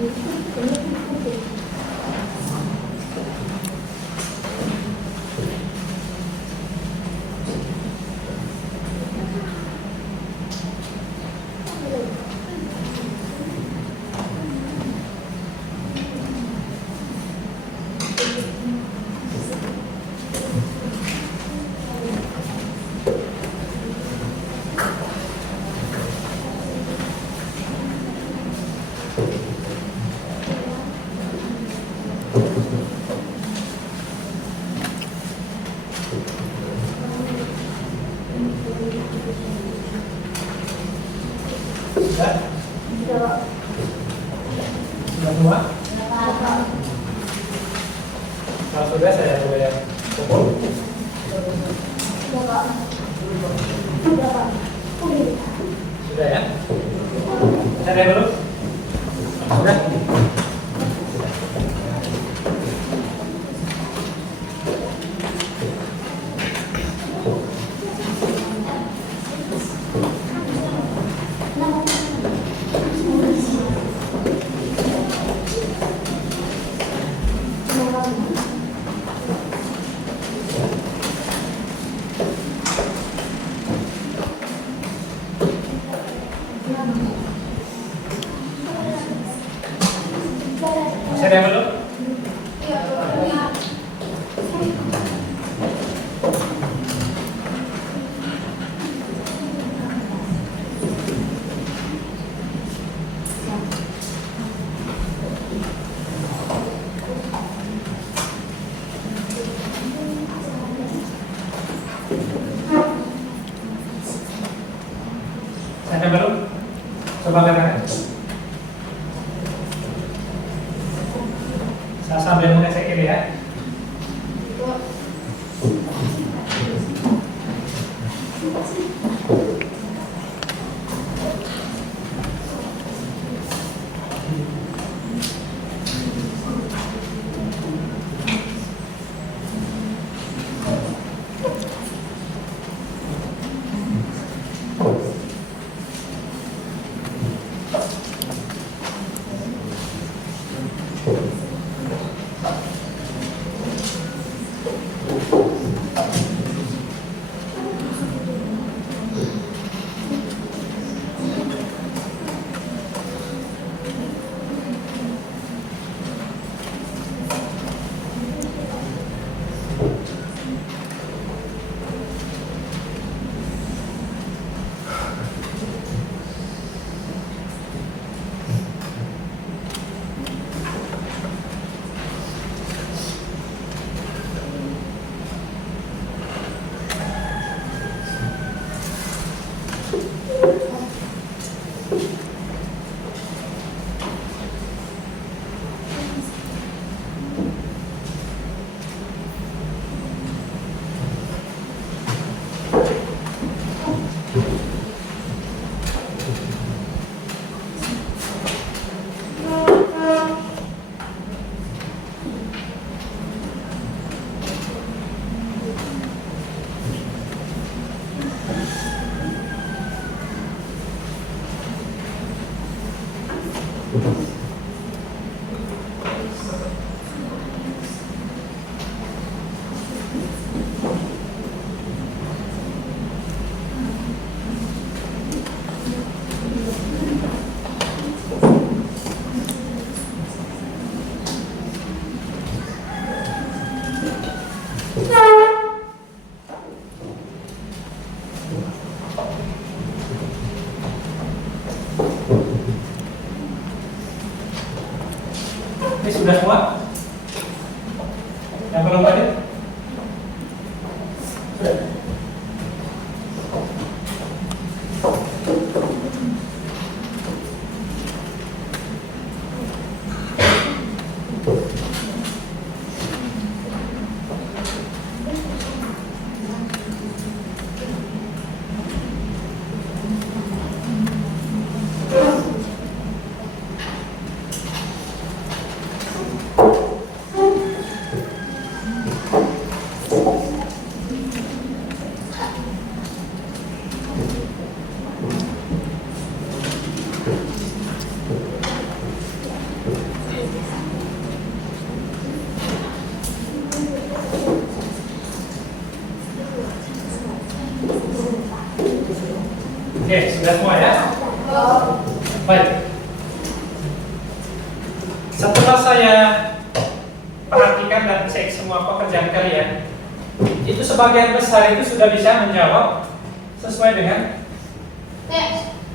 Sudah? Sudah. Sudah semua? Kalau sudah saya boleh pukul. Sudah, Pak. Sudah, Pak. Sudah ya? Saya lihat dulu. Sudah? Saya lihat dulu. Saya lihat dulu. Coba katakan. Saya sambil mengecek ini ya. Ini sudah semua? Yang belum tadi? Sudah. Baik. Setelah saya perhatikan dan cek semua pekerjaan kalian, itu sebagian besar itu sudah bisa menjawab sesuai dengan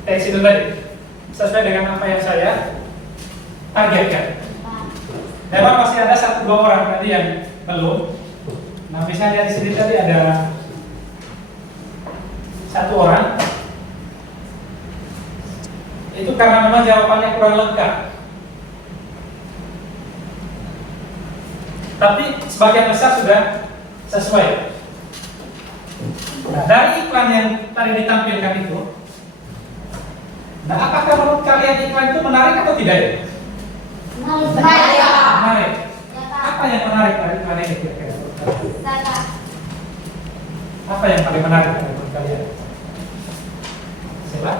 teks itu tadi, sesuai dengan apa yang saya targetkan. Memang masih ada 1-2 orang tadi yang belum. Nah, misalnya di sini tadi ada 1 orang. Itu karena memang jawabannya kurang lengkap. Tapi sebagian besar sudah sesuai. Nah, dari iklan yang tadi ditampilkan itu, nah apakah menurut kalian iklan itu menarik atau tidak ya? Menarik. Apa yang menarik dari iklan ini kira-kira? Apa yang paling menarik menurut kalian? Siapa?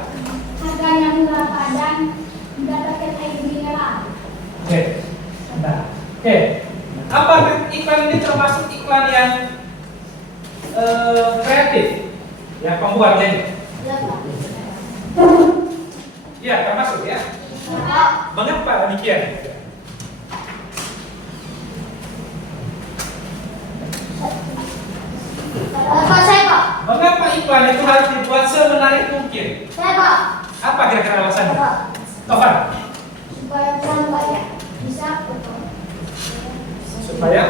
Harganya murah dan mendapatkan air mineral. Oke. Nah, oke. Apakah iklan ini termasuk iklan yang kreatif? Yang pembuatnya ini? Ya, termasuk ya. Mengapa demikian? Mengapa iklan itu harus dibuat semenarik mungkin? Apa kira-kira alasannya? Tovan? Supaya orang banyak bisa Supaya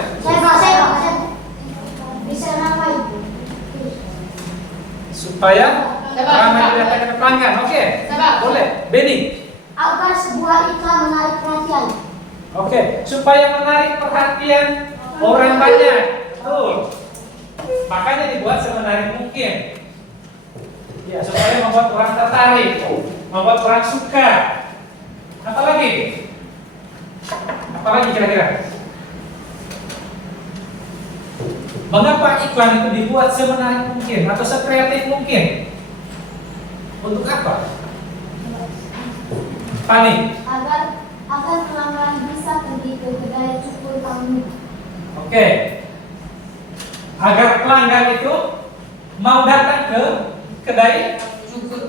bisa ramai. supaya ramai didapatkan pelanggan. Oke. Boleh. Benny. Agar sebuah iklan menarik perhatian. Oke. Supaya menarik perhatian orang banyak. Betul. Makanya dibuat semenarik mungkin. Ya, supaya membuat orang tertarik, membuat orang suka. Apalagi kira-kira? Mengapa iklan itu dibuat semenarik mungkin atau sekreatif mungkin? Untuk apa? Pani. Agar pelanggan bisa pergi ke kedai cukur kamu. Oke. Agar pelanggan itu mau datang ke kedai cukur.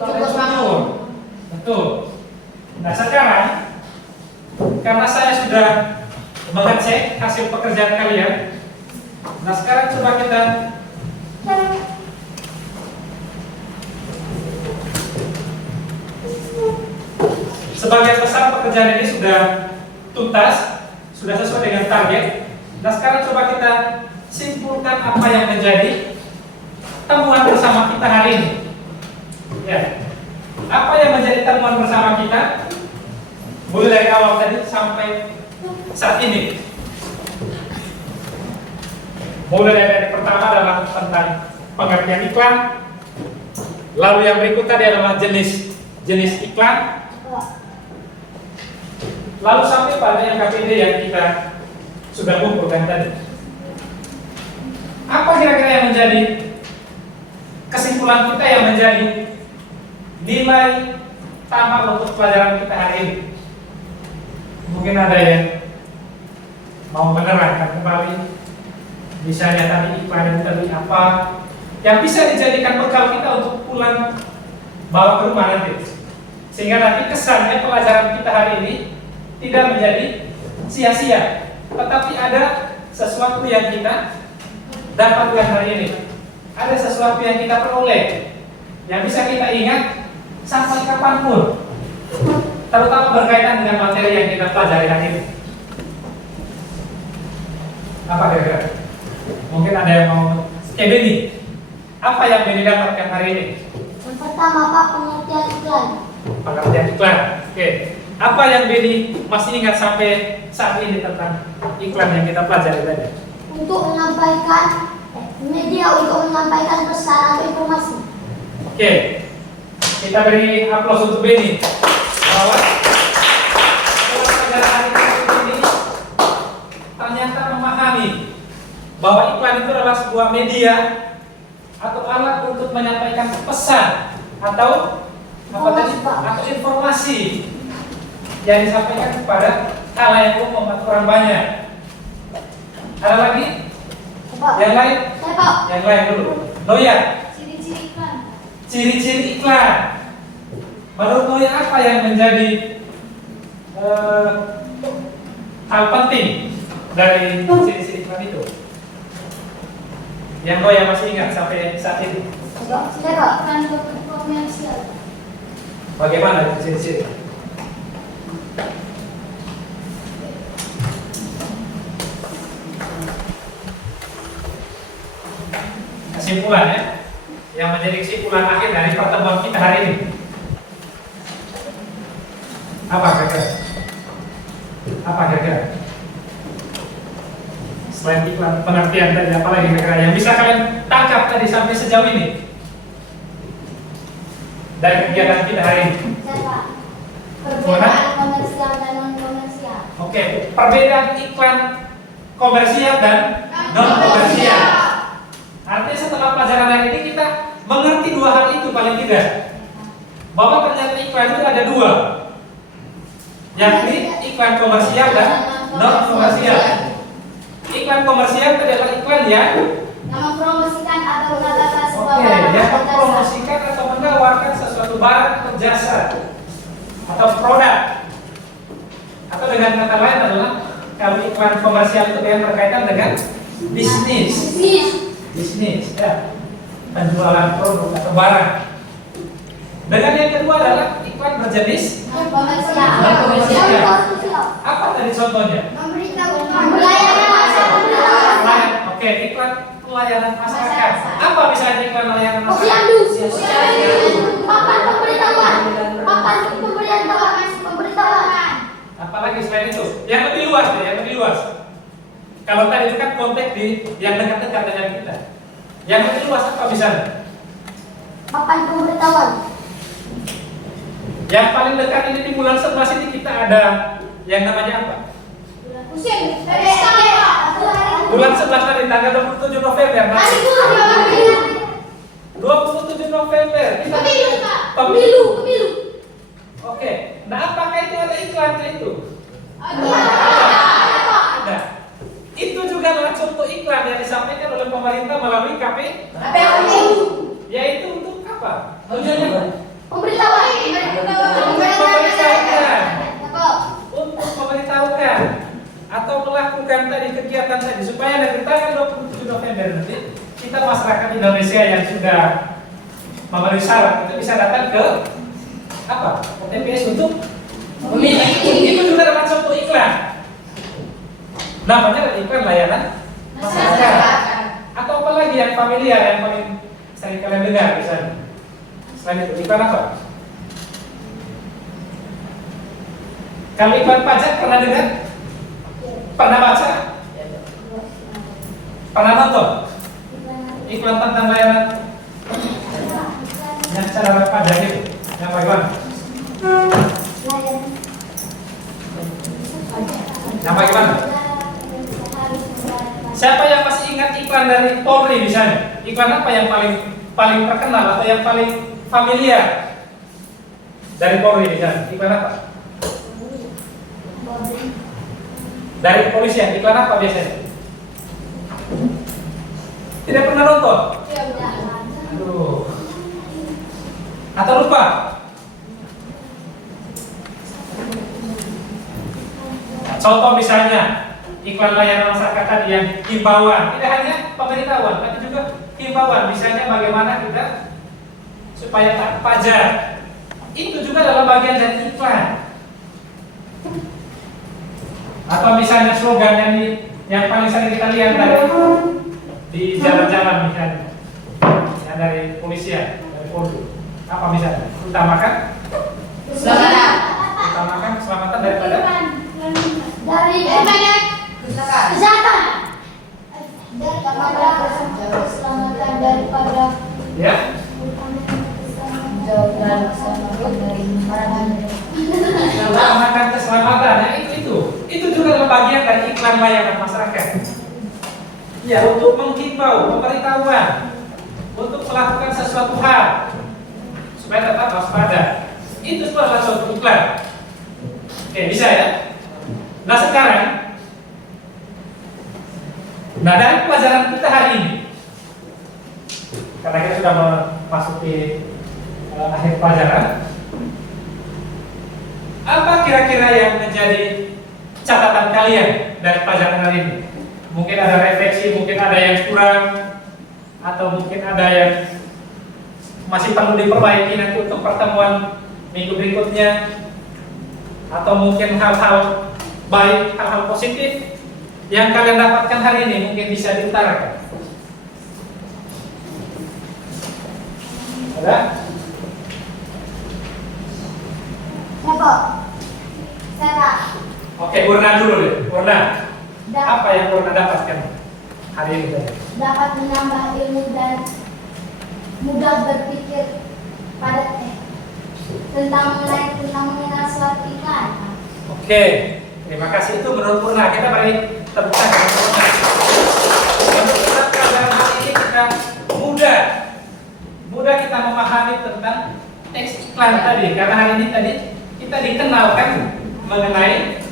Betul. Nah, sekarang karena saya sudah mengecek hasil pekerjaan kalian, nah sekarang coba kita sebagian besar pekerjaan ini sudah tuntas, sudah sesuai dengan target. Nah sekarang coba kita simpulkan apa yang menjadi temuan bersama kita hari ini. Ya, apa yang menjadi temuan bersama kita? Mulai dari awal tadi sampai saat ini. Mulai dari pertama adalah tentang pengertian iklan. Lalu yang berikut tadi adalah jenis iklan. Lalu sampai pada yang KPD yang kita sudah kumpulkan tadi. Apa kira-kira yang menjadi kesimpulan kita yang menjadi nilai tamat untuk pelajaran kita hari ini? Mungkin ada yang mau menerangkan kembali. Misalnya tadi iklan itu tadi apa yang bisa dijadikan bekal kita untuk pulang bawa ke rumah nanti, sehingga nanti kesannya pelajaran kita hari ini tidak menjadi sia-sia, tetapi ada sesuatu yang kita dapatkan hari ini, ada sesuatu yang kita peroleh yang bisa kita ingat sampai kapanpun, terutama berkaitan dengan materi yang kita pelajari hari ini. Apa kira-kira? Mungkin ada yang mau Benny. Apa yang Benny dapatkan hari ini? Yang pertama, Pak, pengertian iklan. Pengertian iklan. Oke. Apa yang Benny masih ingat sampai saat ini tentang iklan yang kita pelajari tadi? Untuk menyampaikan media untuk menyampaikan pesan atau informasi. Oke. Kita beri aplaus untuk Benny. Bahwa pelajaran ini ternyata memahami bahwa iklan itu adalah sebuah media atau alat untuk menyampaikan pesan atau apa tadi? Atau informasi yang disampaikan kepada khalayak umum atau orang banyak. Ada lagi? Yang lain? Yang lain dulu. Doya. Ciri-ciri iklan. Ciri-ciri iklan. menurut Noya apa yang menjadi hal penting dari ciri-ciri iklan itu? Yang Noya masih ingat sampai saat ini? Iklan komersial. Bagaimana itu ciri-ciri? Kesimpulan ya, yang menjadi kesimpulan akhir dari pertemuan kita hari ini. Apa kira-kira? Apa kira-kira? Selain iklan pengertian tadi, apa lagi kira-kira yang bisa kalian tangkap tadi sampai sejauh ini dari kegiatan kita hari ini? Perbedaan komersial dan non komersial. Oke, perbedaan iklan komersial dan non komersial. Artinya setelah pelajaran hari ini kita mengerti dua hal itu paling tidak. Bahwa ternyata iklan itu ada dua, yakni iklan komersial dan non komersial. Iklan komersial adalah iklan yang mempromosikan atau menawarkan sebuah yang barang atau jasa. mempromosikan atau menawarkan sesuatu barang atau jasa atau produk. Atau dengan kata lain adalah kalau iklan komersial itu yang berkaitan dengan bisnis. Bisnis ya, penjualan produk atau barang. Dengan yang kedua adalah iklan berjenis Komersial. apa tadi contohnya? Oke, iklan pelayanan masyarakat. Apa misalnya iklan pelayanan masyarakat? Apalagi selain itu? Yang lebih luas deh, yang lebih luas. Kalau tadi itu kan konteks di yang dekat-dekat dengan kita. Yang lebih luas apa misalnya? Papan pemberitahuan. Yang paling dekat ini di bulan 11 ini kita ada yang namanya apa? Bulan 11 hari tanggal 27 November. 27 November. Pemilu. Oke. Nah, apakah itu ada iklannya itu? Ada. Itu juga adalah contoh iklan yang disampaikan oleh pemerintah melalui KPU. Yaitu untuk apa? Tujuannya untuk memberitahukan atau melakukan tadi kegiatan tadi supaya dari tanggal 27 November nanti kita masyarakat Indonesia yang sudah memenuhi syarat itu bisa datang ke apa? TPS untuk memilih. Itu juga adalah contoh iklan. Namanya adalah iklan layanan masyarakat. Atau apalagi yang familiar yang paling sering kalian dengar misalnya. Selain itu iklan apa? Kalau iklan pajak pernah dengar? Pernah baca? Pernah nonton? Iklan tentang layanan yang cara pajak itu yang bagaimana? Yang bagaimana? Siapa yang masih ingat iklan dari Polri misalnya? Iklan apa yang paling terkenal atau yang paling familiar dari Polri misalnya? Iklan apa? Dari kepolisian, iklan apa biasanya? Tidak pernah nonton? Aduh. Atau lupa? Contoh misalnya iklan layanan masyarakat tadi yang himbauan, tidak hanya pemberitahuan, tapi juga himbauan. Misalnya bagaimana kita supaya taat pajak. Itu juga adalah bagian dari iklan. Atau misalnya slogan yang paling sering kita lihat di jalan-jalan misalnya, yang dari polisian, dari Polri. Apa misalnya? Utamakan keselamatan daripada kejahatan. Keselamatan daripada ya. Utamakan keselamatan, ya itu juga adalah bagian dari iklan layanan masyarakat. Ya, untuk menghimbau, pemberitahuan, untuk melakukan sesuatu hal supaya tetap waspada. Itu semua adalah contoh iklan. Oke, bisa ya? Nah sekarang, dari pelajaran kita hari ini, karena kita sudah memasuki akhir pelajaran, kira-kira yang menjadi catatan kalian dari pelajaran hari ini? Mungkin ada refleksi, mungkin ada yang kurang, atau mungkin ada yang masih perlu diperbaiki nanti untuk pertemuan minggu berikutnya, atau mungkin hal-hal baik, hal-hal positif yang kalian dapatkan hari ini mungkin bisa diutarakan. Ada? Ya Pak, saya Oke, Urna dulu deh. Urna, tak apa yang Urna dapatkan hari ini tadi? dapat menambah ilmu dan mudah berpikir pada tentang mengenal suatu iklan. Oke, terima kasih. Itu menurut Urna. Kita beri tepuk tangan untuk Urna. Menurut Urna, pelajaran hari ini kita mudah kita memahami tentang teks iklan tadi. Karena hari ini tadi kita dikenalkan mengenai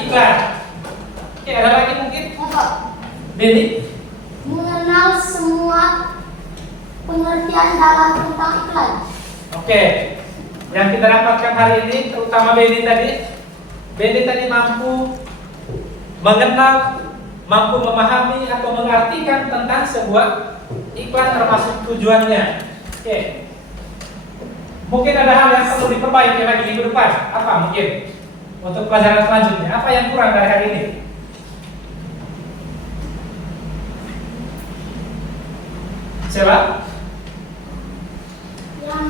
iklan. Oke, ada lagi mungkin? Ya Pak, Dedi? mengenal semua pengertian dalam tentang iklan. Oke, yang kita dapatkan hari ini, terutama Beni tadi mampu mengenal, mampu memahami atau mengartikan tentang sebuah iklan termasuk tujuannya. Oke, mungkin ada hal yang perlu diperbaiki lagi minggu depan. Apa mungkin untuk pelajaran selanjutnya? Apa yang kurang dari hari ini? Siapa? Yang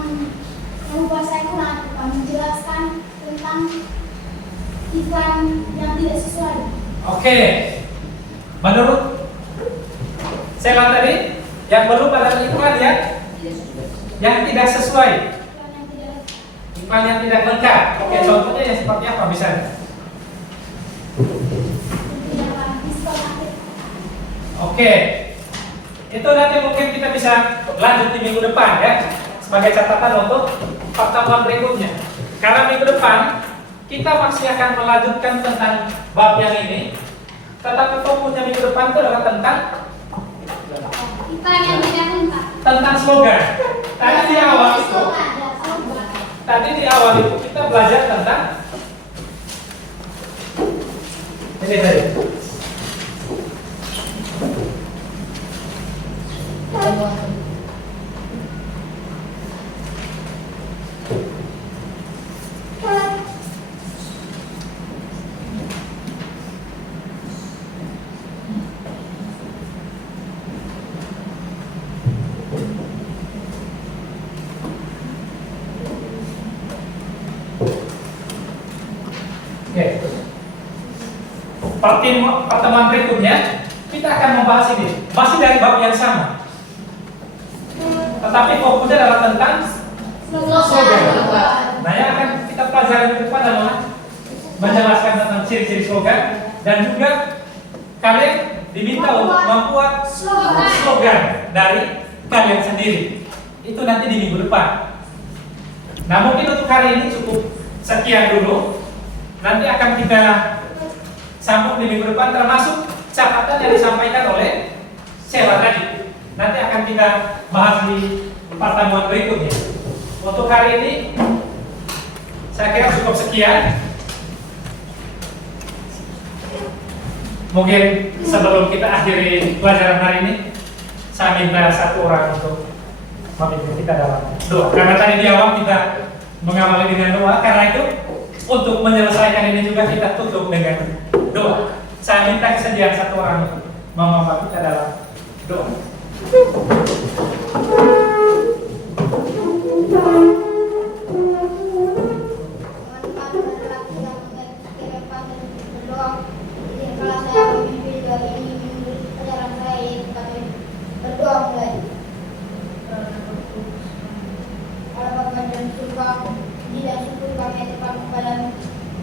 lupa saya kurang menjelaskan tentang iklan yang tidak sesuai. Oke, menurut Sela tadi yang belum adalah iklan yang tidak sesuai, Iklan yang tidak iklan yang tidak lengkap. Oke, contohnya yang seperti apa misalnya? diskon akhir. Oke, itu nanti mungkin kita bisa lanjut di minggu depan ya, sebagai catatan untuk pertemuan berikutnya. Karena minggu depan kita masih akan melanjutkan tentang bab yang ini, tetapi fokusnya minggu depan itu adalah tentang Iklan yang tidak lengkap. slogan. Tadi di awal itu kita belajar tentang ini tadi. Oke. Pertemuan berikutnya kita akan membahas ini masih dari bab yang sama, tetapi fokusnya adalah tentang slogan. Nah, yang akan kita pelajari ke depan adalah menjelaskan tentang ciri-ciri slogan dan juga kalian diminta untuk membuat slogan dari kalian sendiri. Itu nanti di minggu depan. Nah, mungkin untuk hari ini cukup sekian dulu. Nanti akan kita sambung di minggu depan, termasuk catatan yang disampaikan oleh Sela tadi. Nanti akan kita bahas di pertemuan berikutnya. Untuk hari ini saya kira cukup sekian. Mungkin sebelum kita akhiri pelajaran hari ini, saya minta satu orang untuk memimpin kita dalam doa. Karena tadi di awal kita mengawali dengan doa, karena itu untuk menyelesaikan ini juga kita tutup dengan doa. Saya minta kesediaan satu orang untuk memimpin kita dalam doa.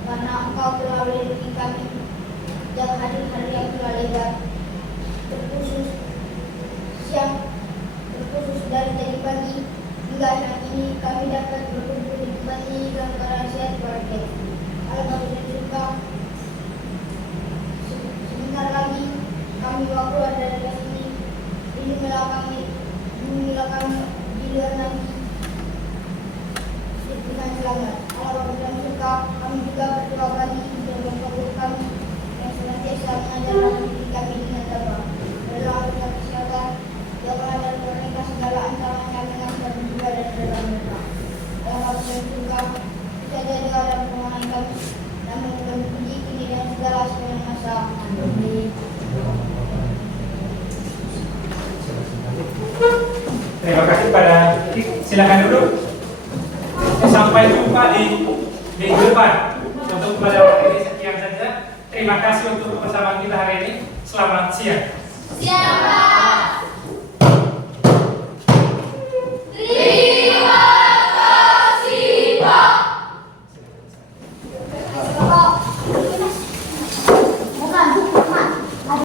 Karena Engkau telah melindungi kami dan hari-hari yang telah lewat, terkhusus dari Silakan duduk. Sampai jumpa di minggu depan. Untuk pada waktu ini sekian saja. Terima kasih untuk kebersamaan kita hari ini. Selamat siang. Siapa?